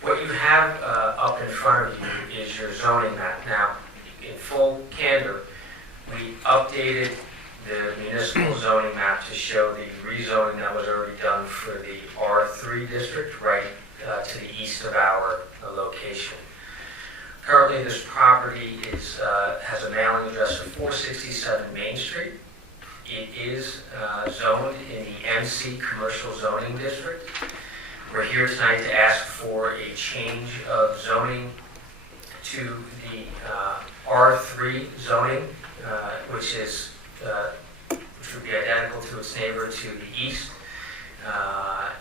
What you have up in front of you is your zoning map. Now, in full candor, we updated the municipal zoning map to show the rezoning that was already done for the R3 district right to the east of our location. Currently, this property has a mailing address of 467 Main Street. It is zoned in the MC Commercial Zoning District. We're here tonight to ask for a change of zoning to the R3 zoning, which would be identical to its neighbor to the east,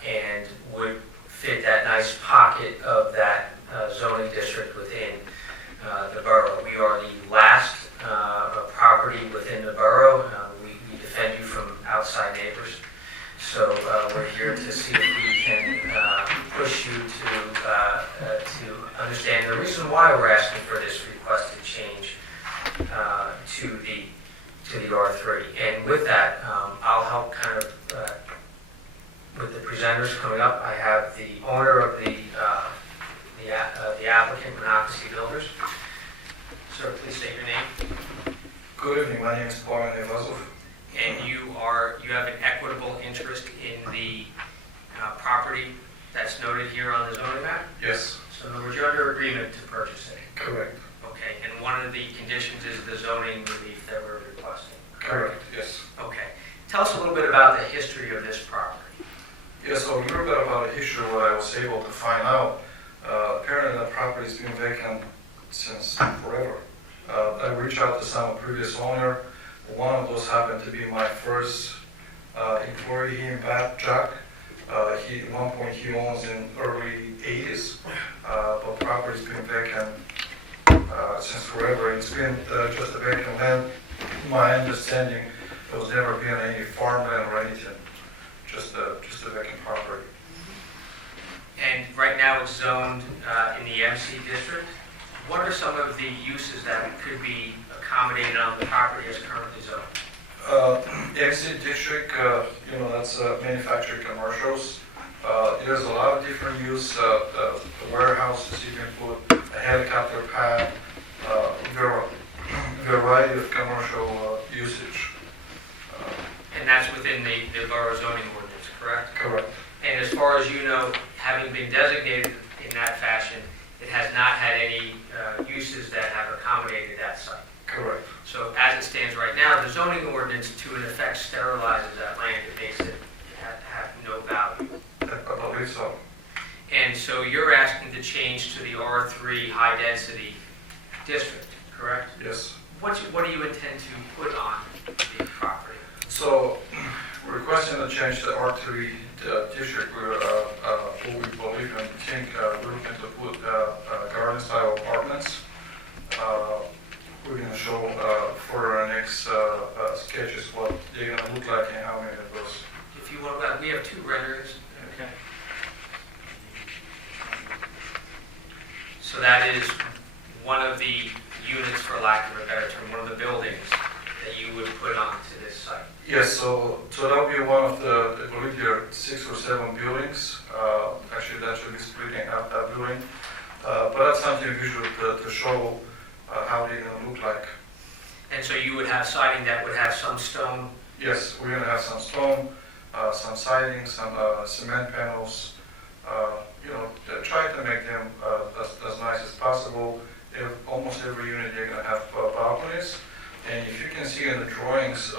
and would fit that nice pocket of that zoning district within the borough. We are the last property within the borough. We defend you from outside neighbors. So we're here to see if we can push you to understand the reason why we're asking for this requested change to the R3. And with that, I'll help kind of with the presenters coming up. I have the owner of the applicant, Monocacy Builders. Sir, please state your name. Good evening, my name is Paul Nevazov. And you have an equitable interest in the property that's noted here on the zoning map? Yes. So in other words, you're under agreement to purchase it? Correct. Okay, and one of the conditions is the zoning relief that we're requesting? Correct, yes. Okay. Tell us a little bit about the history of this property. Yes, so a little bit about the history, what I was able to find out. Apparently the property has been vacant since forever. I reached out to some previous owner. One of those happened to be my first employee here in Bath, Jack. At one point he owns in early 80s, but the property's been vacant since forever. It's been just a vacant land. My understanding, there was never been any farmland or anything, just a vacant property. And right now it's zoned in the MC district. What are some of the uses that could be accommodated on the property as currently zoned? Exit district, that's manufactured commercials. There's a lot of different use, warehouses, you can put a helicopter pad, variety of commercial usage. And that's within the borough zoning ordinance, correct? Correct. And as far as you know, having been designated in that fashion, it has not had any uses that have accommodated that site. Correct. So as it stands right now, the zoning ordinance to in effect sterilizes that land. It makes it have no value. I believe so. And so you're asking to change to the R3 high density district, correct? Yes. What do you intend to put on the property? So we're requesting to change the R3 district where we believe and think we're looking to put garden style apartments. We're going to show for our next sketches what they're going to look like and how many of those. If you want that, we have two renderings. Okay. So that is one of the units, for lack of a better term, one of the buildings that you would put onto this site. Yes, so that'll be one of the, I believe there are 6 or 7 buildings. Actually, that should be splitting out that building. But that's something visual to show how they're going to look like. And so you would have siding that would have some stone? Yes, we're going to have some stone, some siding, some cement panels. Try to make them as nice as possible. Almost every unit they're going to have balconies. And if you can see in the drawings,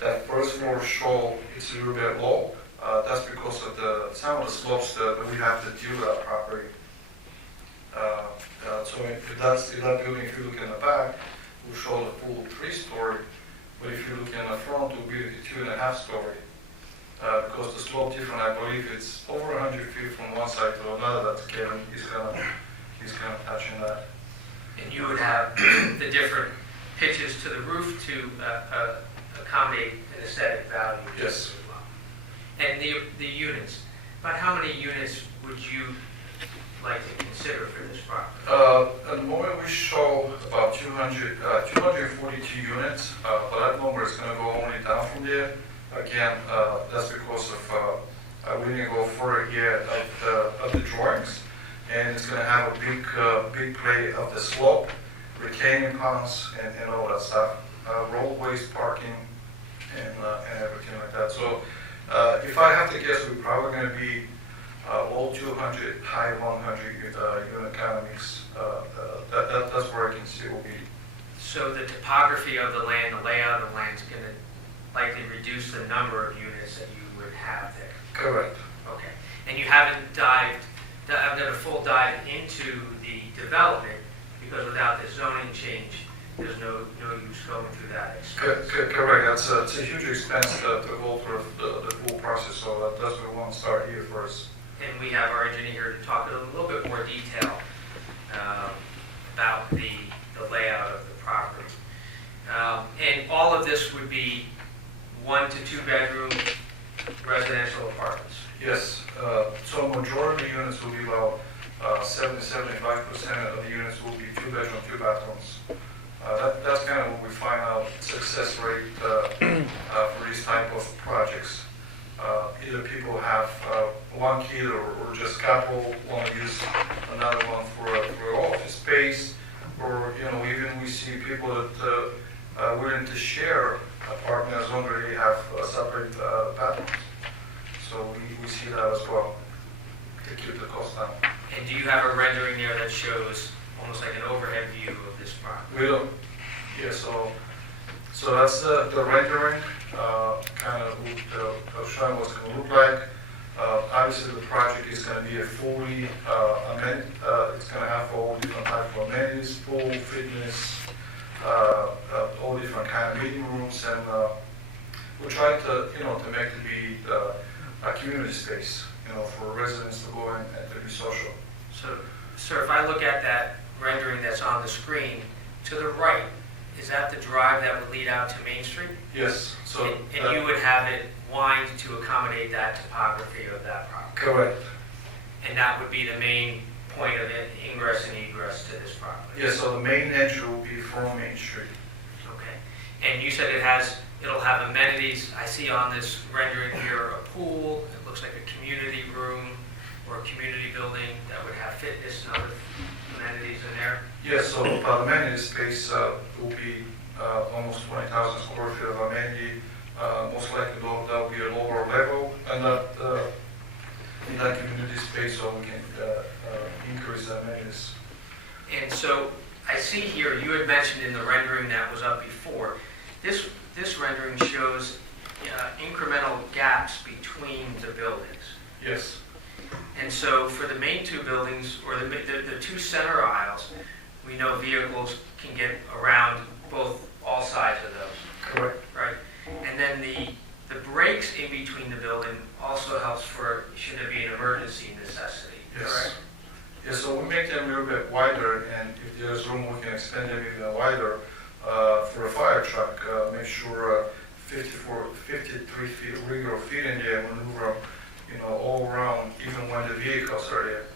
that first floor show it's a little bit low. That's because of some of the slopes that we have to deal with our property. So if that building, if you look in the back, will show the full 3-story. But if you look in the front, it will be 2.5-story. Because the slope different, I believe it's over 100 feet from one side to another. That's Kevin. He's gonna touch on that. And you would have the different pitches to the roof to accommodate an aesthetic value. Yes. As well. And the units, about how many units would you like to consider for this property? At the moment we show about 242 units, but that number is going to go only down from there. Again, that's because of we didn't go further yet of the drawings. And it's gonna have a big play of the slope, retaining ponds and all that stuff, roadways, parking, and everything like that. So if I have to guess, we're probably gonna be low 200, high 100 unit economics. That's where I can see will be. So the topography of the land, the layout of the land is going to likely reduce the number of units that you would have there. Correct. Okay. And you haven't done a full dive into the development because without the zoning change, there's no use going through that. Correct. It's a huge expense to go through the full process. So that's why we want to start here first. And we have our engineer here to talk in a little bit more detail about the layout of the property. And all of this would be 1 to 2 bedroom residential apartments. Yes. So majority of the units will be about 70-75% of the units will be 2 bedroom, 2 bathrooms. That's kind of what we find out success rate for these type of projects. Either people have one kid or just couple want to use another one for office space, or even we see people that are willing to share apartment as long as they have separate bathrooms. So we see that as well to keep the cost down. And do you have a rendering there that shows almost like an overhead view of this property? We don't. Yeah. So that's the rendering. Kind of showing what's going to look like. Obviously, the project is going to be a fully it's going to have all different types of amenities, pool, fitness, all different kind of meeting rooms, and we're trying to to make it be a community space, for residents to go in and to be social. So, sir, if I look at that rendering that's on the screen, to the right, is that the drive that would lead out to Main Street? Yes. So and you would have it wind to accommodate that topography of that property? Correct. And that would be the main point of ingress and egress to this property? Yes, so the main entry will be from Main Street. Okay. And you said it'll have amenities. I see on this rendering here a pool. It looks like a community room or a community building that would have fitness and other amenities in there. Yes, so the amenity space will be almost 20,000 square feet of amenity. Most likely that will be a lower level, and in that community space, so we can increase the amenities. And so I see here you had mentioned in the rendering that was up before. This rendering shows incremental gaps between the buildings. Yes. And so for the main two buildings, or the two center aisles, we know vehicles can get around all sides of those. Correct. Right? And then the breaks in between the building also helps for, should there be an emergency necessity, Yes. correct? Yes, so we make them a little bit wider, and if there's room, we can extend them even wider for a fire truck. Make sure 53 feet regular feet in there, maneuver all around, even when the vehicles are there.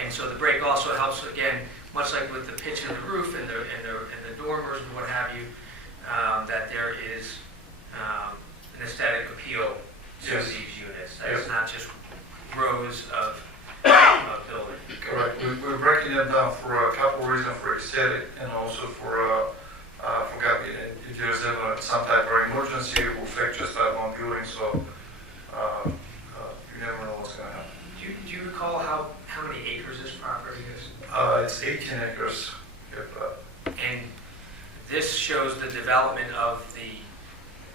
And so the break also helps, again, much like with the pitch of the roof and the dormers and what have you, that there is an aesthetic appeal to Yes. these units. That Yes. it's not just rows of buildings. Correct. We're breaking them down for a couple of reasons, for aesthetic and also for if there's ever some type of emergency, it will affect just that one building, so you never know what's going to happen. Do you recall how many acres this property is? It's 18 acres. And this shows the development of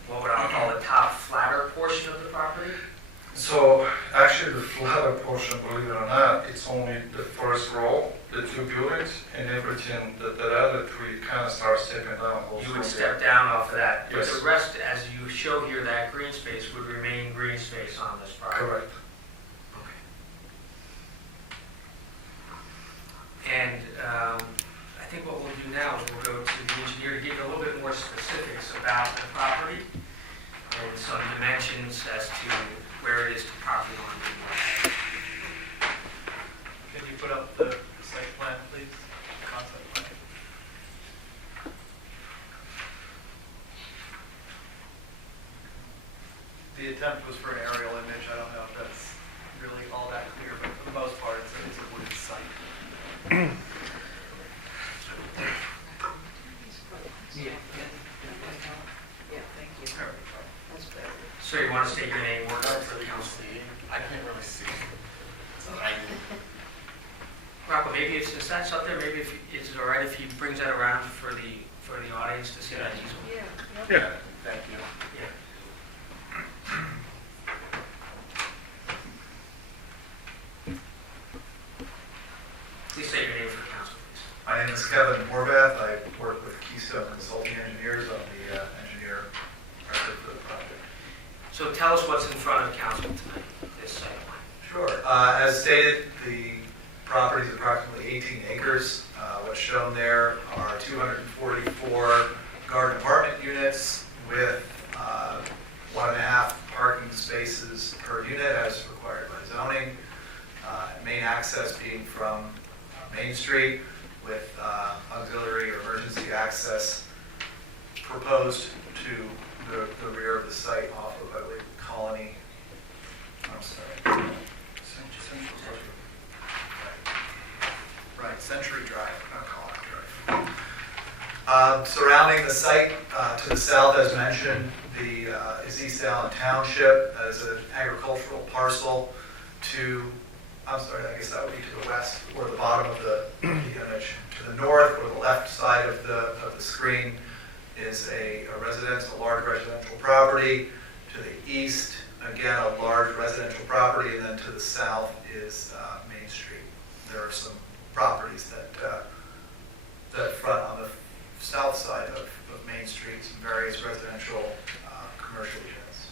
what would I call the top flatter portion of the property? So actually the flatter portion, believe it or not, it's only the first row, the two buildings, and everything, the other three kind of start stepping down. You would step down off of that, but Yes. the rest, as you show here, that green space would remain green space on this property. Correct. And I think what we'll do now is we'll go to the engineer to give you a little bit more specifics about the property and some dimensions as to where it is to property line. Can you put up the site plan, please? Concept plan. The attempt was for an aerial image. I don't know if that's So you want to state your name, work for the council? I can't really see. Rocco, maybe it's, since that's up there, maybe if, it's all right if he brings that around for the audience to see that easel? Yeah. Thank you. Please state your name for the council, please. My name is Kevin Horvath. I work with Keystone Consulting Engineers. I'm the engineer for the project. So tell us what's in front of council tonight, this site plan. Sure. As stated, the property is approximately 18 acres. What's shown there are 244 garden apartment units with 1.5 parking spaces per unit as required by zoning. Main access being from Main Street with auxiliary or emergency access proposed to the rear of the site off of, I believe, Colony. I'm sorry. Right, Century Drive, not Colony Drive. Surrounding the site to the south, as mentioned, is East Allen Township as an agricultural parcel to, I'm sorry, I guess that would be to the west or the bottom of the image. To the north or the left side of the screen is a large residential property. To the east, again, a large residential property, and then to the south is Main Street. There are some properties that front on the south side of Main Street, some various residential commercial units.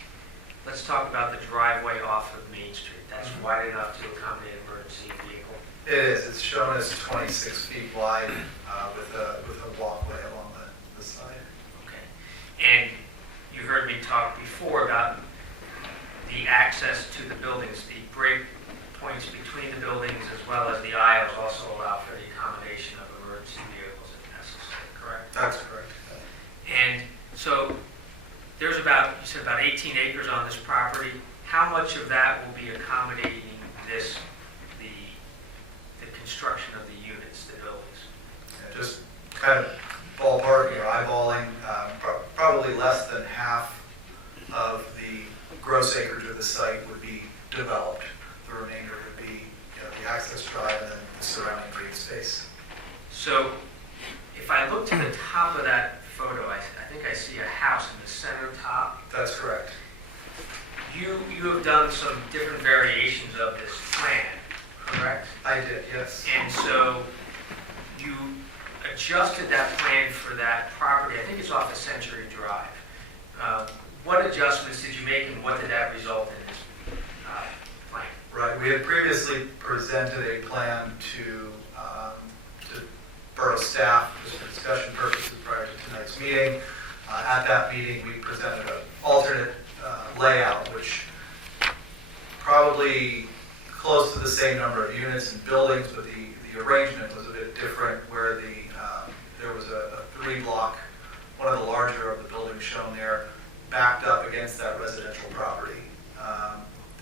Let's talk about the driveway off of Main Street. That's wide enough to accommodate an emergency vehicle. It is. It's shown as 26 feet wide with a walkway along the side. Okay. And you heard me talk before about the access to the buildings, the break points between the buildings as well as the aisles also allow for the accommodation of emergency vehicles if necessary, correct? That's correct. And so there's about, you said about 18 acres on this property. How much of that will be accommodating the construction of the units, the buildings? Yeah, just kind of ballpark or eyeballing, probably less than half of the gross acreage of the site would be developed. The remainder would be the access drive and then the surrounding green space. So if I look to the top of that photo, I think I see a house in the center top. That's correct. You have done some different variations of this plan, correct? I did, yes. And so you adjusted that plan for that property. I think it's off of Century Drive. What adjustments did you make and what did that result in this plan? Right. We had previously presented a plan to borough staff just for discussion purposes prior to tonight's meeting. At that meeting, we presented an alternate layout, which probably close to the same number of units and buildings, but the arrangement was a bit different where there was a 3-block, one of the larger of the buildings shown there, backed up against that residential property.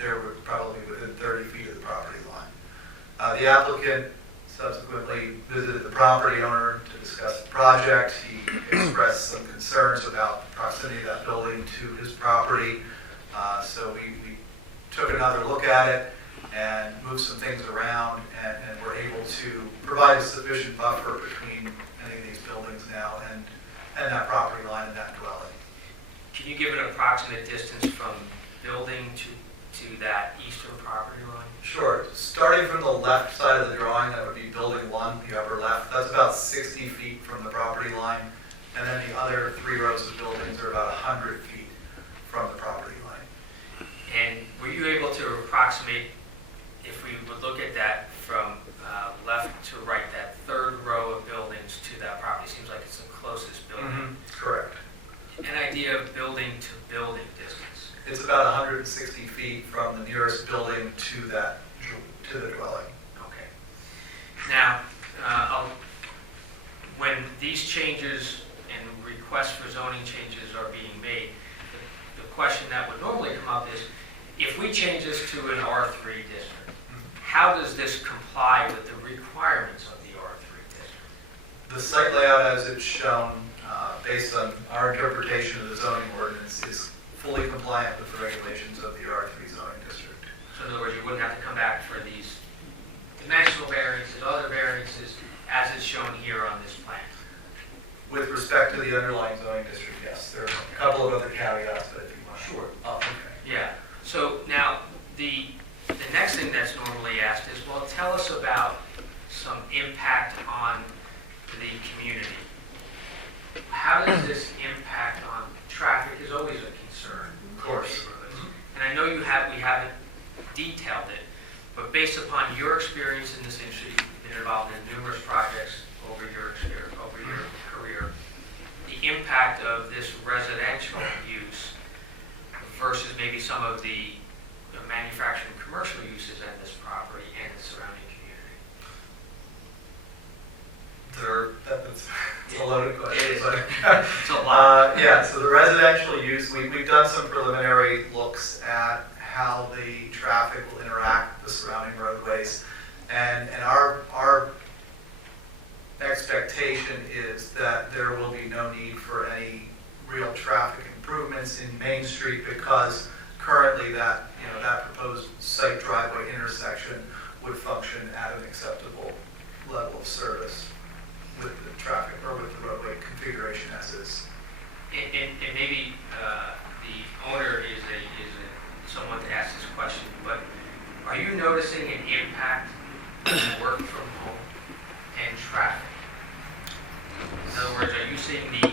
They were probably within 30 feet of the property line. The applicant subsequently visited the property owner to discuss the project. He expressed some concerns about the proximity of that building to his property. So we took another look at it and moved some things around and were able to provide a sufficient buffer between any of these buildings now and that property line and that dwelling. Can you give an approximate distance from building to that eastern property line? Sure. Starting from the left side of the drawing, that would be building 1, the upper left. That's about 60 feet from the property line. And then the other 3 rows of buildings are about 100 feet from the property line. And were you able to approximate, if we would look at that from left to right, that 3rd row of buildings to that property? Seems like it's the closest building. Mm-hmm. Correct. An idea of building to building distance? It's about 160 feet from the nearest building to the dwelling. Okay. Now, when these changes and requests for zoning changes are being made, the question that would normally come up is, if we change this to an R3 district, how does this comply with the requirements of the The site layout as it's shown, based on our interpretation of the zoning ordinance, is fully compliant with the regulations of the R3 zoning district. So in other words, you wouldn't have to come back for these dimensional variances, other variances, as it's shown here on this plan. With respect to the underlying zoning district, yes. There are a couple of other caveats, but if you want. Sure. Oh, okay. Yeah. So now, the next thing that's normally asked is, well, tell us about some impact on the community. How does this impact on traffic is always a concern. Of course. And I know we haven't detailed it, but based upon your experience in this industry, you've been involved in numerous projects over your career, the impact of this residential use versus maybe some of the manufacturing commercial uses at this property and the surrounding community. That's a loaded question. It is. But It's a lot. yeah, so the residential use, we've done some preliminary looks at how the traffic will interact with the surrounding roadways. And our expectation is that there will be no need for any real traffic improvements in Main Street because currently that proposed site driveway intersection would function at an acceptable level of service with the traffic or with the roadway configuration as is. And maybe the owner is someone to ask this question, but are you noticing an impact in work from home and traffic? In other words, are you seeing the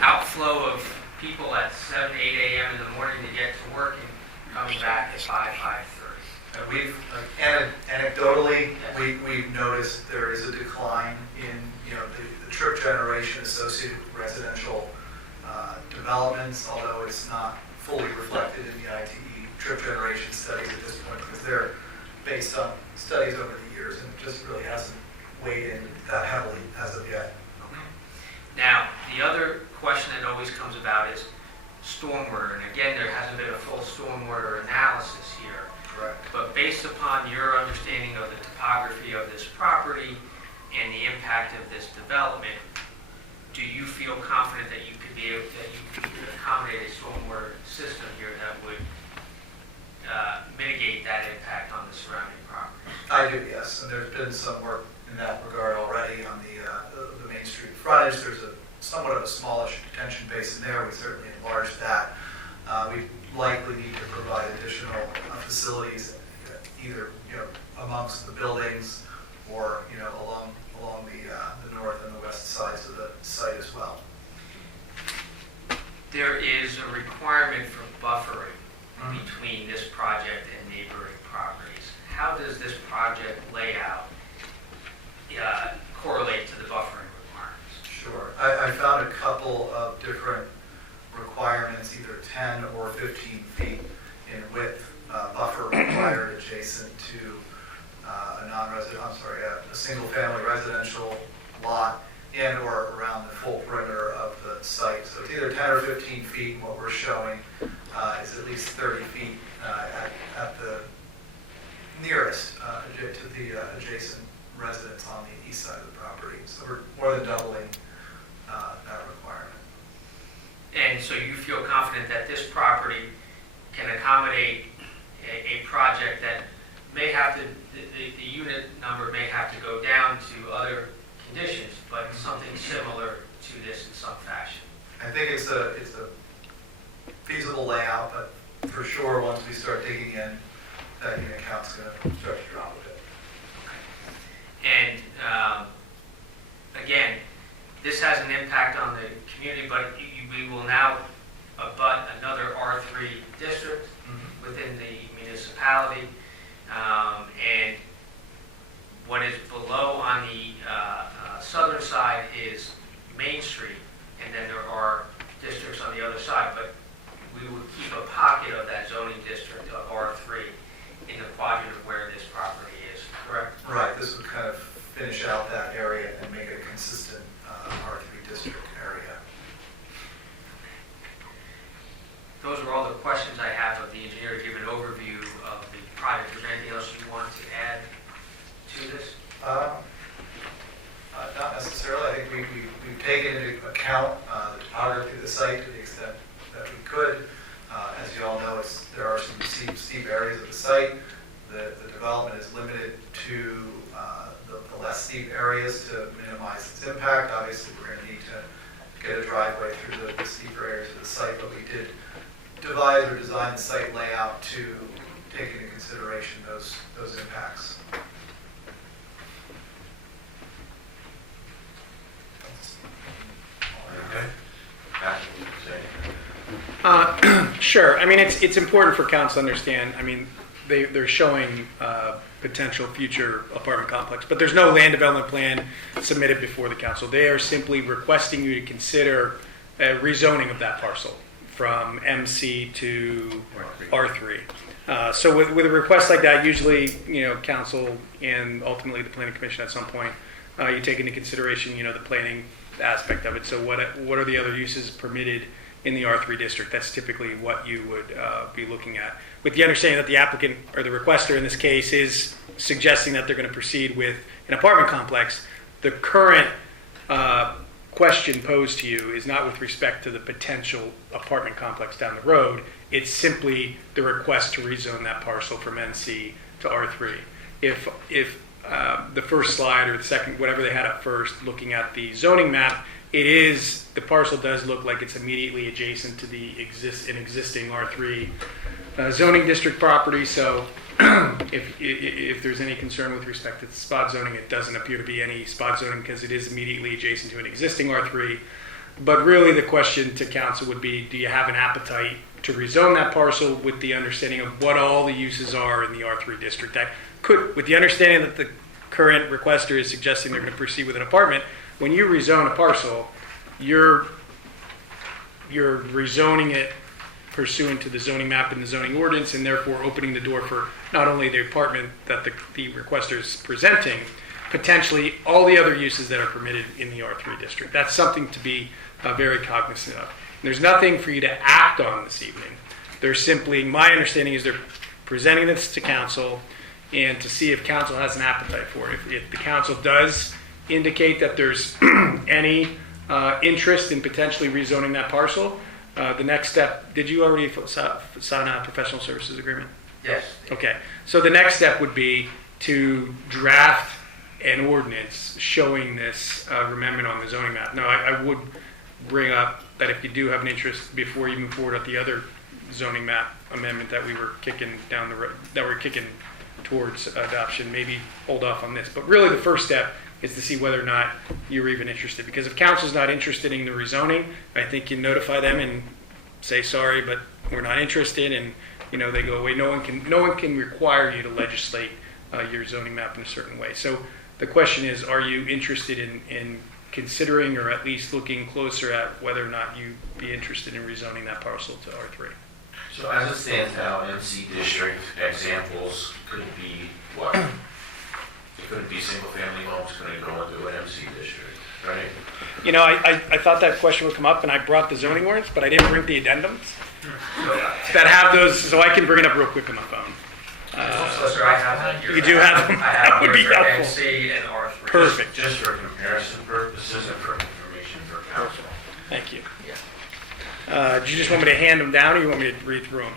outflow of people at 7, 8 a.m. in the morning to get to work and coming back at 5, 5:30? And we've anecdotally we've noticed there is a decline in the trip generation associated with residential developments, although it's not fully reflected in the ITE trip generation studies at this point because they're based on studies over the years and it just really hasn't weighed in that heavily as of yet. Now, the other question that always comes about is stormwater, and again, there hasn't been a full stormwater analysis here. Correct. But based upon your understanding of the topography of this property and the impact of this development, do you feel confident that you could accommodate a stormwater system here that would mitigate that impact on the surrounding properties? I do, yes, and there's been some work in that regard already on the Main Street frontage. There's somewhat of a smallish detention basin there. We certainly enlarged that. We likely need to provide additional facilities, either amongst the buildings or along the north and the west sides of the site as well. There is a requirement for buffering between this project and neighboring properties. How does this project layout correlate to the buffering requirements? Sure. I found a couple of different requirements, either 10 or 15 feet in width, buffer required adjacent to a single-family residential lot and or around the full perimeter of the site. So it's either 10 or 15 feet, and what we're showing is at least 30 feet at the nearest to the adjacent residents on the east side of the property. So we're more than doubling that requirement. And so you feel confident that this property can accommodate a project that may have to, the unit number may have to go down to other conditions, but something similar to this in some fashion? I think it's a feasible layout, but for sure, once we start digging in, that unit count's going to start to drop a bit. And again, this has an impact on the community, but we will now abut another R3 district within the municipality. And what is below on the southern side is Main Street, and then there are districts on the other side, but we would keep a pocket of that zoning district of R3 in the quadrant of where this property is, correct? Right, this would kind of finish out that area and make it a consistent R3 district area. Those are all the questions I have of the engineer to give an overview of the project. Is there anything else you want to add to this? Not necessarily. we've taken into account the topography of the site to the extent that we could. As you all know, there are some steep areas of the site. The development is limited to the less steep areas to minimize its impact. Obviously, we're going to need to get a driveway through the steeper areas of the site, but we did devise or design the site layout to take into consideration those impacts. Okay. Pat, you say? Sure. I mean, it's important for council to understand. I mean, they're showing potential future apartment complex, but there's no land development plan submitted before the council. They are simply requesting you to consider rezoning of that parcel from MC to R3. So with a request like that, usually, council and ultimately the planning commission at some point, you take into consideration, the planning aspect of it. So what are the other uses permitted in the R3 district? That's typically what you would be looking at, with the understanding that the applicant or the requester in this case is suggesting that they're going to proceed with an apartment complex. The current question posed to you is not with respect to the potential apartment complex down the road. It's simply the request to rezone that parcel from NC to R3. If the first slide or the second, whatever they had up first, looking at the zoning map, the parcel does look like it's immediately adjacent to an existing R3 zoning district property. So if there's any concern with respect to spot zoning, it doesn't appear to be any spot zoning because it is immediately adjacent to an existing R3. But really the question to council would be, do you have an appetite to rezone that parcel with the understanding of what all the uses are in the R3 district? That could, with the understanding that the current requester is suggesting they're going to proceed with an apartment, when you rezone a parcel, you're rezoning it pursuant to the zoning map and the zoning ordinance, and therefore opening the door for not only the apartment that the requester is presenting, potentially all the other uses that are permitted in the R3 district. That's something to be very cognizant of. There's nothing for you to act on this evening. There's simply, my understanding is they're presenting this to council and to see if council has an appetite for it. If the council does indicate that there's any interest in potentially rezoning that parcel, the next step, did you already sign a professional services agreement? Yes. Okay, so the next step would be to draft an ordinance showing this amendment on the zoning map. Now, I would bring up that if you do have an interest before you move forward with the other zoning map amendment that we were kicking down the road, that we're kicking towards adoption, maybe hold off on this. But really the first step is to see whether or not you're even interested. Because if council's not interested in the rezoning, I think you notify them and say, sorry, but we're not interested, and they go away. No one can require you to legislate your zoning map in a certain way. So the question is, are you interested in considering or at least looking closer at whether or not you'd be interested in rezoning that parcel to R3? So as it stands now, MC district examples could be what? It couldn't be single-family homes going to go into an MC district, right? I thought that question would come up, and I brought the zoning ordinance, but I didn't bring the addendums that have those, so I can bring it up real quick on my phone. Sir, I have them. You do have them? I have That would be them for helpful. NC and R3. Perfect. Just for comparison purposes and for information for council. Thank you. Yeah. Do you just want me to hand them down, or you want me to read through them?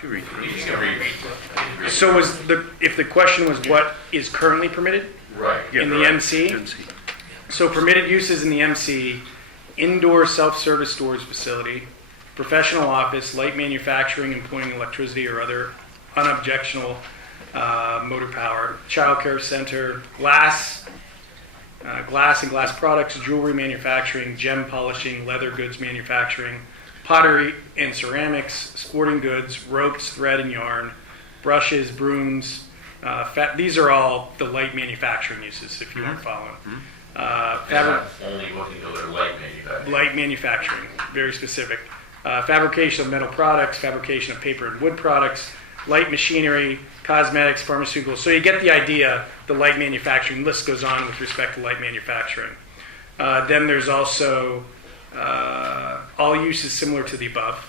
You can read. So if the question was what is currently permitted Right. in the MC? So permitted uses in the MC: indoor self-service storage facility, professional office, light manufacturing employing electricity or other unobjectionable motor power, child care center, glass and glass products, jewelry manufacturing, gem polishing, leather goods manufacturing, pottery and ceramics, sporting goods, ropes, thread and yarn, brushes, brooms. These are all the light manufacturing uses, if you weren't following. Only looking to their light manufacturing. Light manufacturing, very specific. Fabrication of metal products, fabrication of paper and wood products, light machinery, cosmetics, pharmaceuticals. So you get the idea, the light manufacturing list goes on with respect to light manufacturing. Then there's also all uses similar to the above.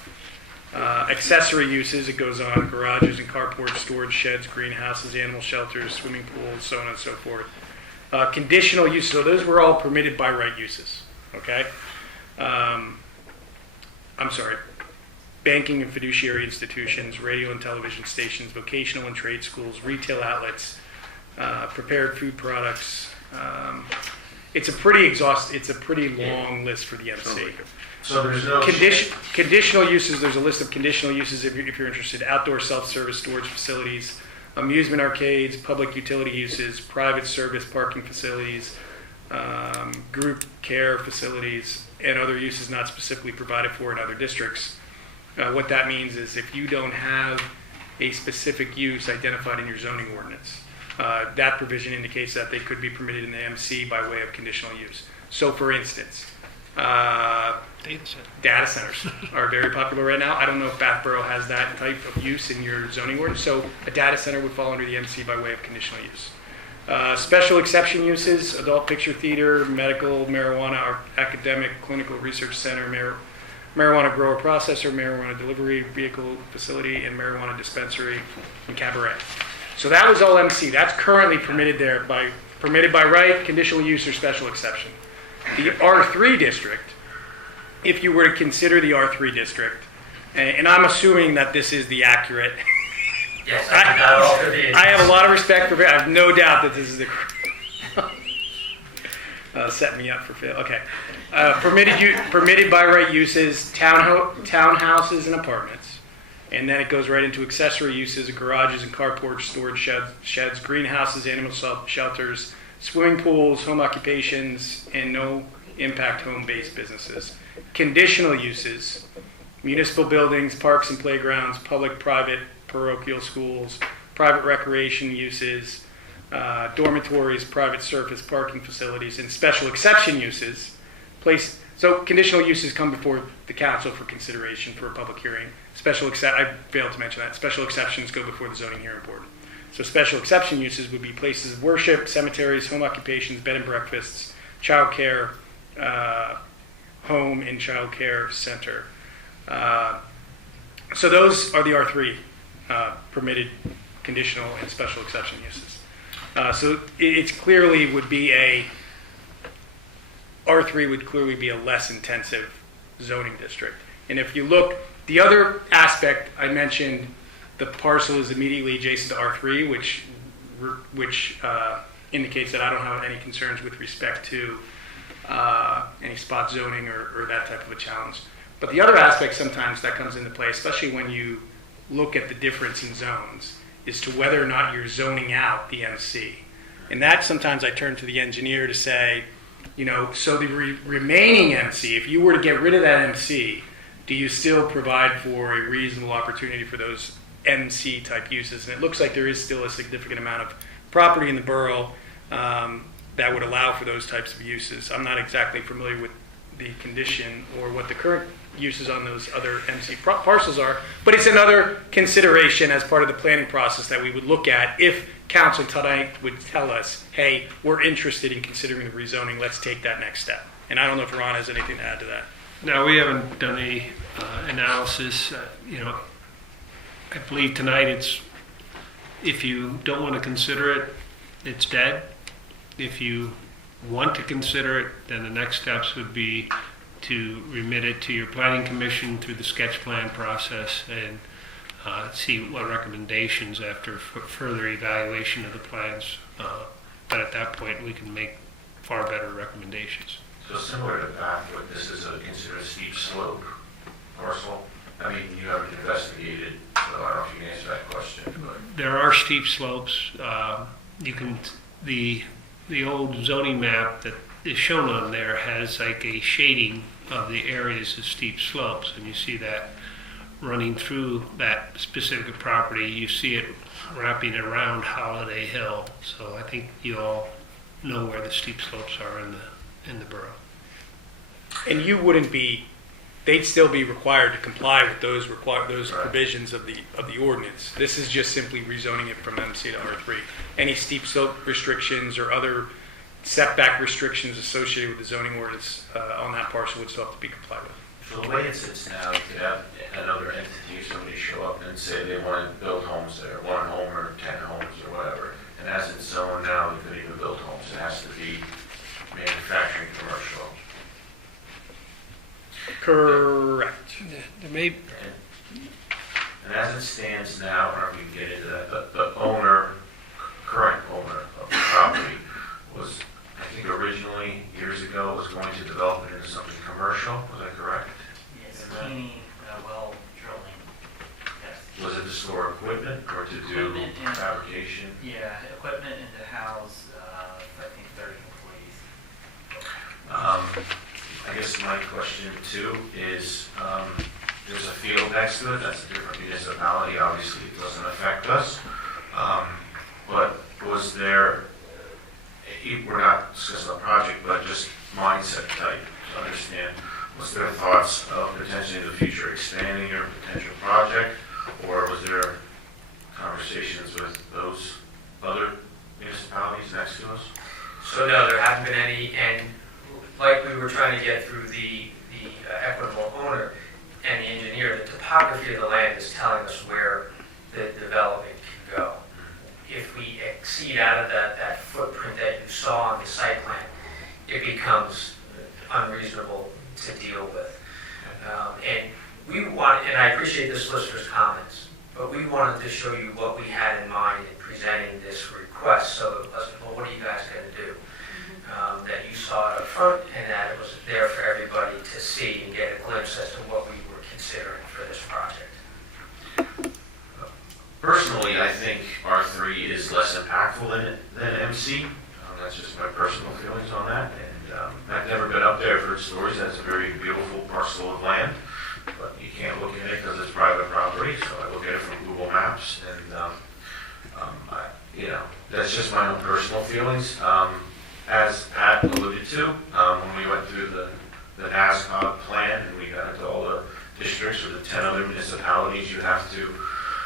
Accessory uses, it goes on, garages and carports, storage sheds, greenhouses, animal shelters, swimming pools, so on and so forth. Conditional uses, so those were all permitted by right uses. okay? I'm sorry, banking and fiduciary institutions, radio and television stations, vocational and trade schools, retail outlets, prepared food products. It's a pretty long list for the MC. So there's no... Conditional uses, there's a list of conditional uses if you're interested. Outdoor self-service storage facilities, amusement arcades, public utility uses, private service parking facilities, group care facilities, and other uses not specifically provided for in other districts. What that means is if you don't have a specific use identified in your zoning ordinance, that provision indicates that they could be permitted in the MC by way of conditional use. So for instance, data centers are very popular right now. I don't know if Bath Borough has that type of use in your zoning ordinance, so a data center would fall under the MC by way of conditional use. Special exception uses, adult picture theater, medical, marijuana, academic, clinical research center, marijuana grower processor, marijuana delivery vehicle facility, and marijuana dispensary and cabaret. So that was all MC. That's currently permitted by right, conditional use, or special exception. The R3 district, if you were to consider the R3 district, and I'm assuming that this is the accurate. Yes, I have a lot of respect for it. I have no doubt that this is the set me up for fail. Okay, permitted by right uses, townhouses and apartments, and then it goes right into accessory uses, garages and carports, storage sheds, greenhouses, animal shelters, swimming pools, home occupations, and no impact home-based businesses. Conditional uses, municipal buildings, parks and playgrounds, public, private, parochial schools, private recreation uses, dormitories, private surface parking facilities, and special exception uses. So conditional uses come before the council for consideration for a public hearing. I failed to mention that. Special exceptions go before the zoning hearing board. So special exception uses would be places of worship, cemeteries, home occupations, bed and breakfasts, child care, home and child care center. So those are the R3 permitted conditional and special exception uses. So it's clearly would be R3 would clearly be a less intensive zoning district. And if you look, the other aspect I mentioned, the parcel is immediately adjacent to R3, which indicates that I don't have any concerns with respect to any spot zoning or that type of a challenge. But the other aspect sometimes that comes into play, especially when you look at the difference in zones, is to whether or not you're zoning out the MC. And that sometimes I turn to the engineer to say, so the remaining MC, if you were to get rid of that MC, do you still provide for a reasonable opportunity for those MC type uses? And it looks like there is still a significant amount of property in the borough that would allow for those types of uses. I'm not exactly familiar with the condition or what the current uses on those other MC parcels are, but it's another consideration as part of the planning process that we would look at if council tonight would tell us, hey, we're interested in considering the rezoning, let's take that next step. And I don't know if Ron has anything to add to that. No, we haven't done any analysis. I believe tonight it's, if you don't want to consider it, it's dead. If you want to consider it, then the next steps would be to remit it to your planning commission through the sketch plan process and see what recommendations after further evaluation of the plans. But at that point, we can make far better recommendations. So similar to Bath, but this is considered a steep slope parcel. I mean, you haven't investigated, so I don't know if you can answer that question. But there are steep slopes. The old zoning map that is shown on there has like a shading of the areas of steep slopes, and you see that running through that specific property. You see it wrapping around Holiday Hill. So I think you all know where the steep slopes are in the borough. And you wouldn't be, they'd still be required to comply with those provisions of the ordinance. This is just simply rezoning it from MC to R3. Any steep slope restrictions or other setback restrictions associated with the zoning ordinance on that parcel would still have to be complied with. So the way it sits now, you could have another entity or somebody show up and say they want to build homes there, 1 home or 10 homes or whatever. And as it's zoned now, you couldn't even build homes. It has to be manufacturing commercial. Correct. There may, And as it stands now, or we can get into that, the owner, current owner of the property was, I think originally, years ago, was going to develop it into something commercial, was that correct? Yes, cleaning, well drilling. Yes. Was it to store equipment or to do Equipment and- fabrication? Yeah, equipment and to house, I think 30 employees. I guess my question too is, there's a field next to it, that's a different municipality, obviously it doesn't affect us. But was there, we're not discussing the project, but just mindset type to understand, was there thoughts of potentially in the future expanding your potential project? Or was there conversations with those other municipalities next to us? So no, there haven't been any, and like we were trying to get through the equitable owner and the engineer, the topography of the land is telling us where the development can go. If we exceed out of that footprint that you saw on the site plan, it becomes unreasonable to deal with. And we want, and I appreciate the solicitor's comments, but we wanted to show you what we had in mind in presenting this request. So it wasn't, well, what are you guys going to do? That you saw it up front and that it was there for everybody to see and get a glimpse as to what we were considering for this project. Personally, I think R3 is less impactful than MC. That's just my personal feelings on that. And I've never been up there. I've heard stories that it's a very beautiful parcel of land, but you can't look at it because it's private property. So I look at it from Google Maps, and that's just my own personal feelings. As Pat alluded to, when we went through the NASCOG plan and we got into all the districts or the 10 other municipalities, you have to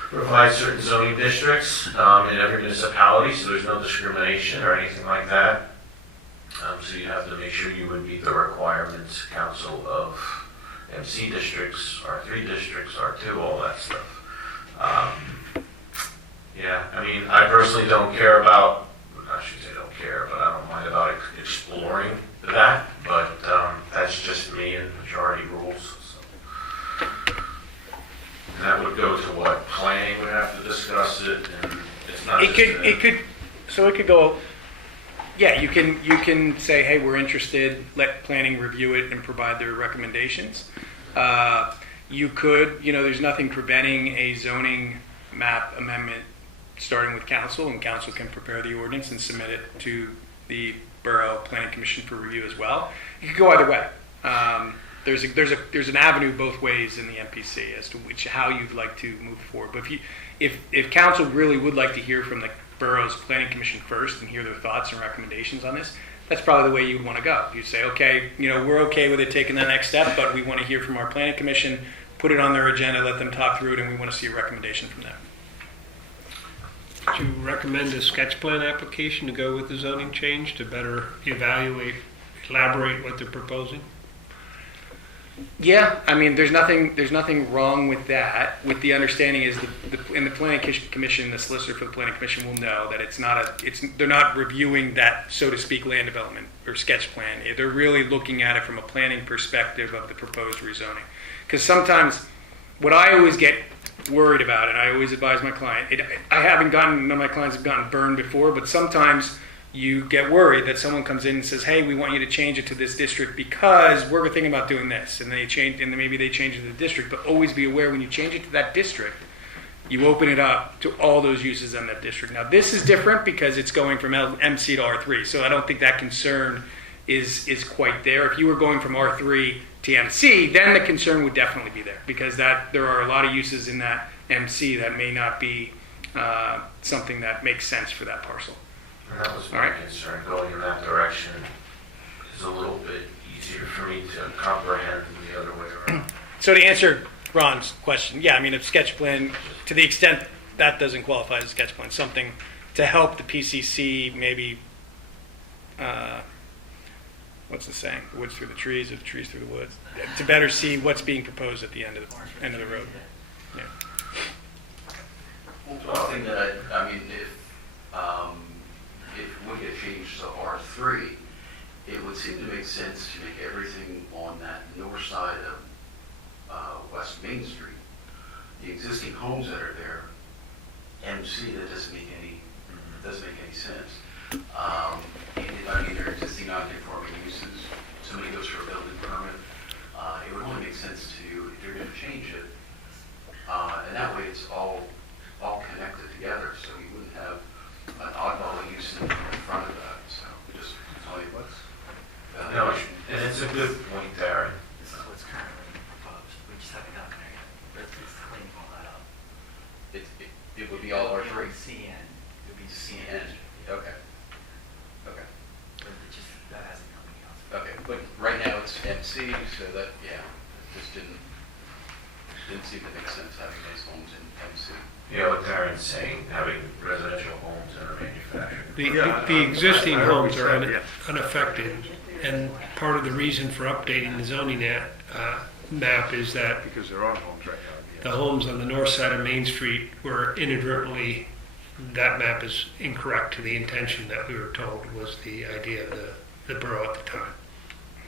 provide certain zoning districts in every municipality, so there's no discrimination or anything like that. So you have to make sure you would meet the requirements, council of MC districts, R3 districts, R2, all that stuff. Yeah, I mean, I personally don't care about, I should say don't care, but I don't mind about exploring that, but that's just me and majority rules. So. And that would go to what, planning would have to discuss it, and it's not just it could go, yeah, you can say, hey, we're interested, let planning review it and provide their recommendations. You could, there's nothing preventing a zoning map amendment starting with council, and council can prepare the ordinance and submit it to the Borough Planning Commission for review as well. You could go either way. There's an avenue both ways in the MPC as to how you'd like to move forward. But if council really would like to hear from the borough's planning commission first and hear their thoughts and recommendations on this, that's probably the way you would want to go. You'd say, okay, we're okay with it taking the next step, but we want to hear from our planning commission, put it on their agenda, let them talk through it, and we want to see a recommendation from them. would you recommend a sketch plan application to go with the zoning change to better elaborate what they're proposing? Yeah, I mean, there's nothing wrong with that. With the understanding is in the planning commission, the solicitor for the planning commission will know that they're not reviewing that, so to speak, land development or sketch plan. They're really looking at it from a planning perspective of the proposed rezoning. Because sometimes, what I always get worried about, and I always advise my client, none of my clients have gotten burned before, but sometimes you get worried that someone comes in and says, hey, we want you to change it to this district because we're thinking about doing this. And then maybe they change it to the district, but always be aware when you change it to that district, you open it up to all those uses in that district. Now, this is different because it's going from MC to R3, so I don't think that concern is quite there. If you were going from R3 to MC, then the concern would definitely be there because there are a lot of uses in that MC that may not be something that makes sense for that parcel. And that was my concern. Going in that direction is a little bit easier for me to comprehend than the other way around. So to answer Ron's question, yeah, I mean, a sketch plan, to the extent that doesn't qualify as a sketch plan, something to help the PCC maybe, what's the saying? The woods through the trees or the trees through the woods, to better see what's being proposed at the end of the road. Yeah. Well, one thing that I mean, if we get changed to R3, it would seem to make sense to make everything on that north side of homes that are there, MC, that doesn't make any sense. Either existing non-conforming uses, somebody goes for a building permit, it would only make sense to, if you're gonna change it, and that way it's all connected together, so you wouldn't have an oddball use in front of that, so just tell you what's. No, and it's a good point, Darren. This is what's currently proposed. We just haven't gotten there yet. But it's cleaning all that up. It would be all R3. CN. It would be CN. Okay. Okay. But it just, that hasn't come to council. Okay, but right now it's MC, so that, yeah, it just didn't seem to make sense having those homes in MC. Yeah, what Darren's saying, having residential homes that are manufactured. The existing I homes are already said, unaffected, and part of the reason for updating the zoning map is that Because there are homes right now. the homes on the north side of Main Street were inadvertently, that map is incorrect to the intention that we were told was the idea of the borough at the time.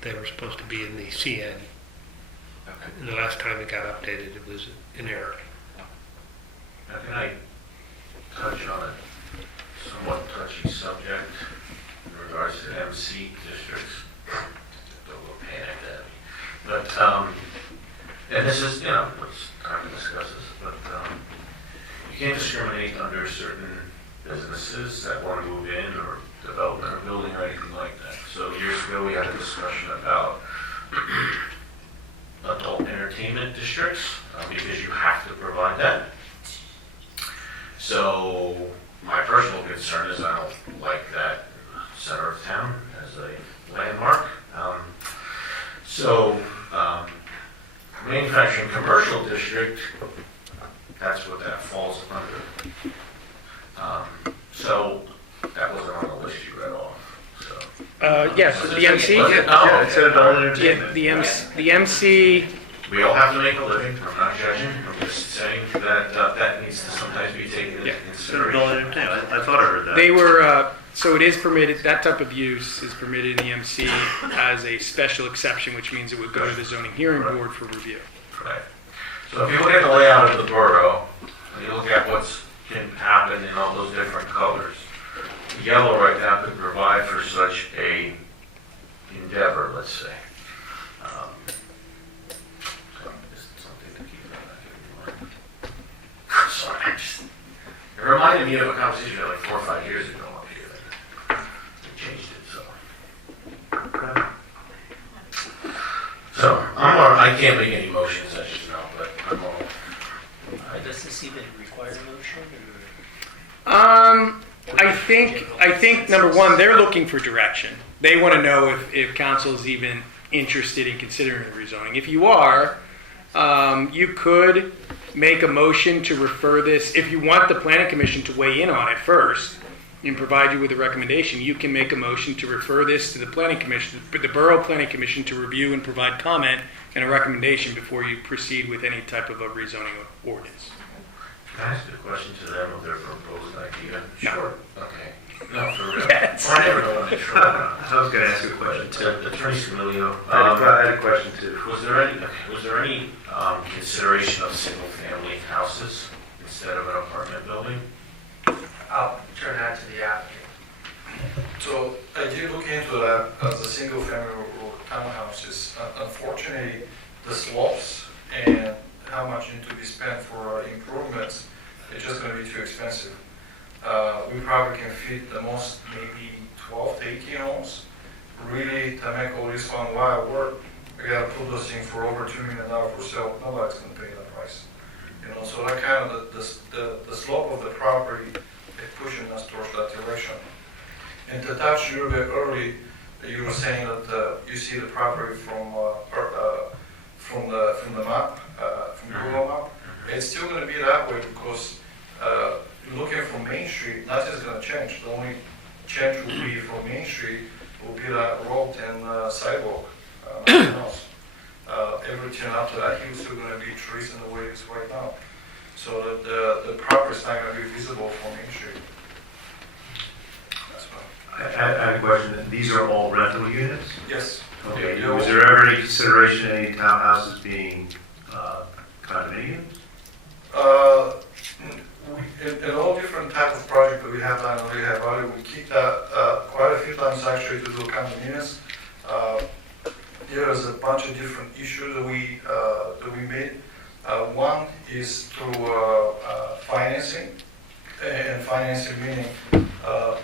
They were supposed to be in the CN. Okay. And the last time it got updated, it was in error. Now, can I touch on a somewhat touchy subject in regards to MC districts? A little panic at me. But, and this is, you know, it's time to discuss this, but you can't discriminate under certain businesses that want to move in or develop a building or anything like that. So years ago, we had a discussion about adult entertainment districts, because you have to provide that. So my personal concern is I don't like that center of town as a landmark. Manufacturing commercial district, that's what that falls under. So that wasn't on the list you read off, so. Yes, the MC? Was it? No, It said adult entertainment. Yeah, the MC, We all have to make a living, I'm not judging, I'm just saying that that needs to sometimes be taken into Yeah. consideration. I thought I heard that. they were, so it is permitted, that type of use is permitted in the MC as a special exception, which means it would go to the zoning hearing board for review. Right. So if you look at the layout of the borough, and you look at what's can happen in all those different colors, yellow right now could provide for such a endeavor, let's say. So just something to keep in mind. Sorry, it reminded me of a conversation like 4 or 5 years ago up here. They changed it, so. So, I can't make any motions, as you know, but I'm all. Does this even require a motion, or? I think number one, they're looking for direction. They want to know if council is even interested in considering a rezoning. If you are, you could make a motion to refer this, if you want the planning commission to weigh in on it first and provide you with a recommendation, you can make a motion to refer this to the planning commission, the borough planning commission, to review and provide comment and a recommendation before you proceed with any type of a rezoning ordinance. Can I ask a question to them of their proposed idea? No. Sure. Okay. No, for real. Yes. I never know. Sure. I was going to ask you a question too. Attorney Scamilio, I had a question too. was there any consideration of single-family houses instead of an apartment building? I'll turn that to the applicant. So I did look into that as a single family or townhouses. Unfortunately, the slopes and how much need to be spent for improvements, it's just going to be too expensive. We probably can fit the most maybe 12 to 18 homes. Really, to make all this fun wild work, we got to put those things for over $2 million for sale. Nobody's going to pay that price. You know, so that kind of the slope of the property is pushing us towards that direction. And to touch you a bit early, you were saying that you see the property from the map, from the Google map. It's still going to be that way because looking from Main Street, nothing's going to change. The only change will be from Main Street will be that road and sidewalk. Nothing else. Everything up to that hill is still going to be trees in the way it's right now. So that the property is not going to be visible from Main Street. That's why. I had a question. These are all rental units? Yes. Okay. Yeah, Was there ever any consideration of any townhouses being condominiums? in all different type of projects that we have done in Lehigh Valley, we keep that quite a few times actually to do condominiums. There is a bunch of different issues that we made. One is through financing, and financing meaning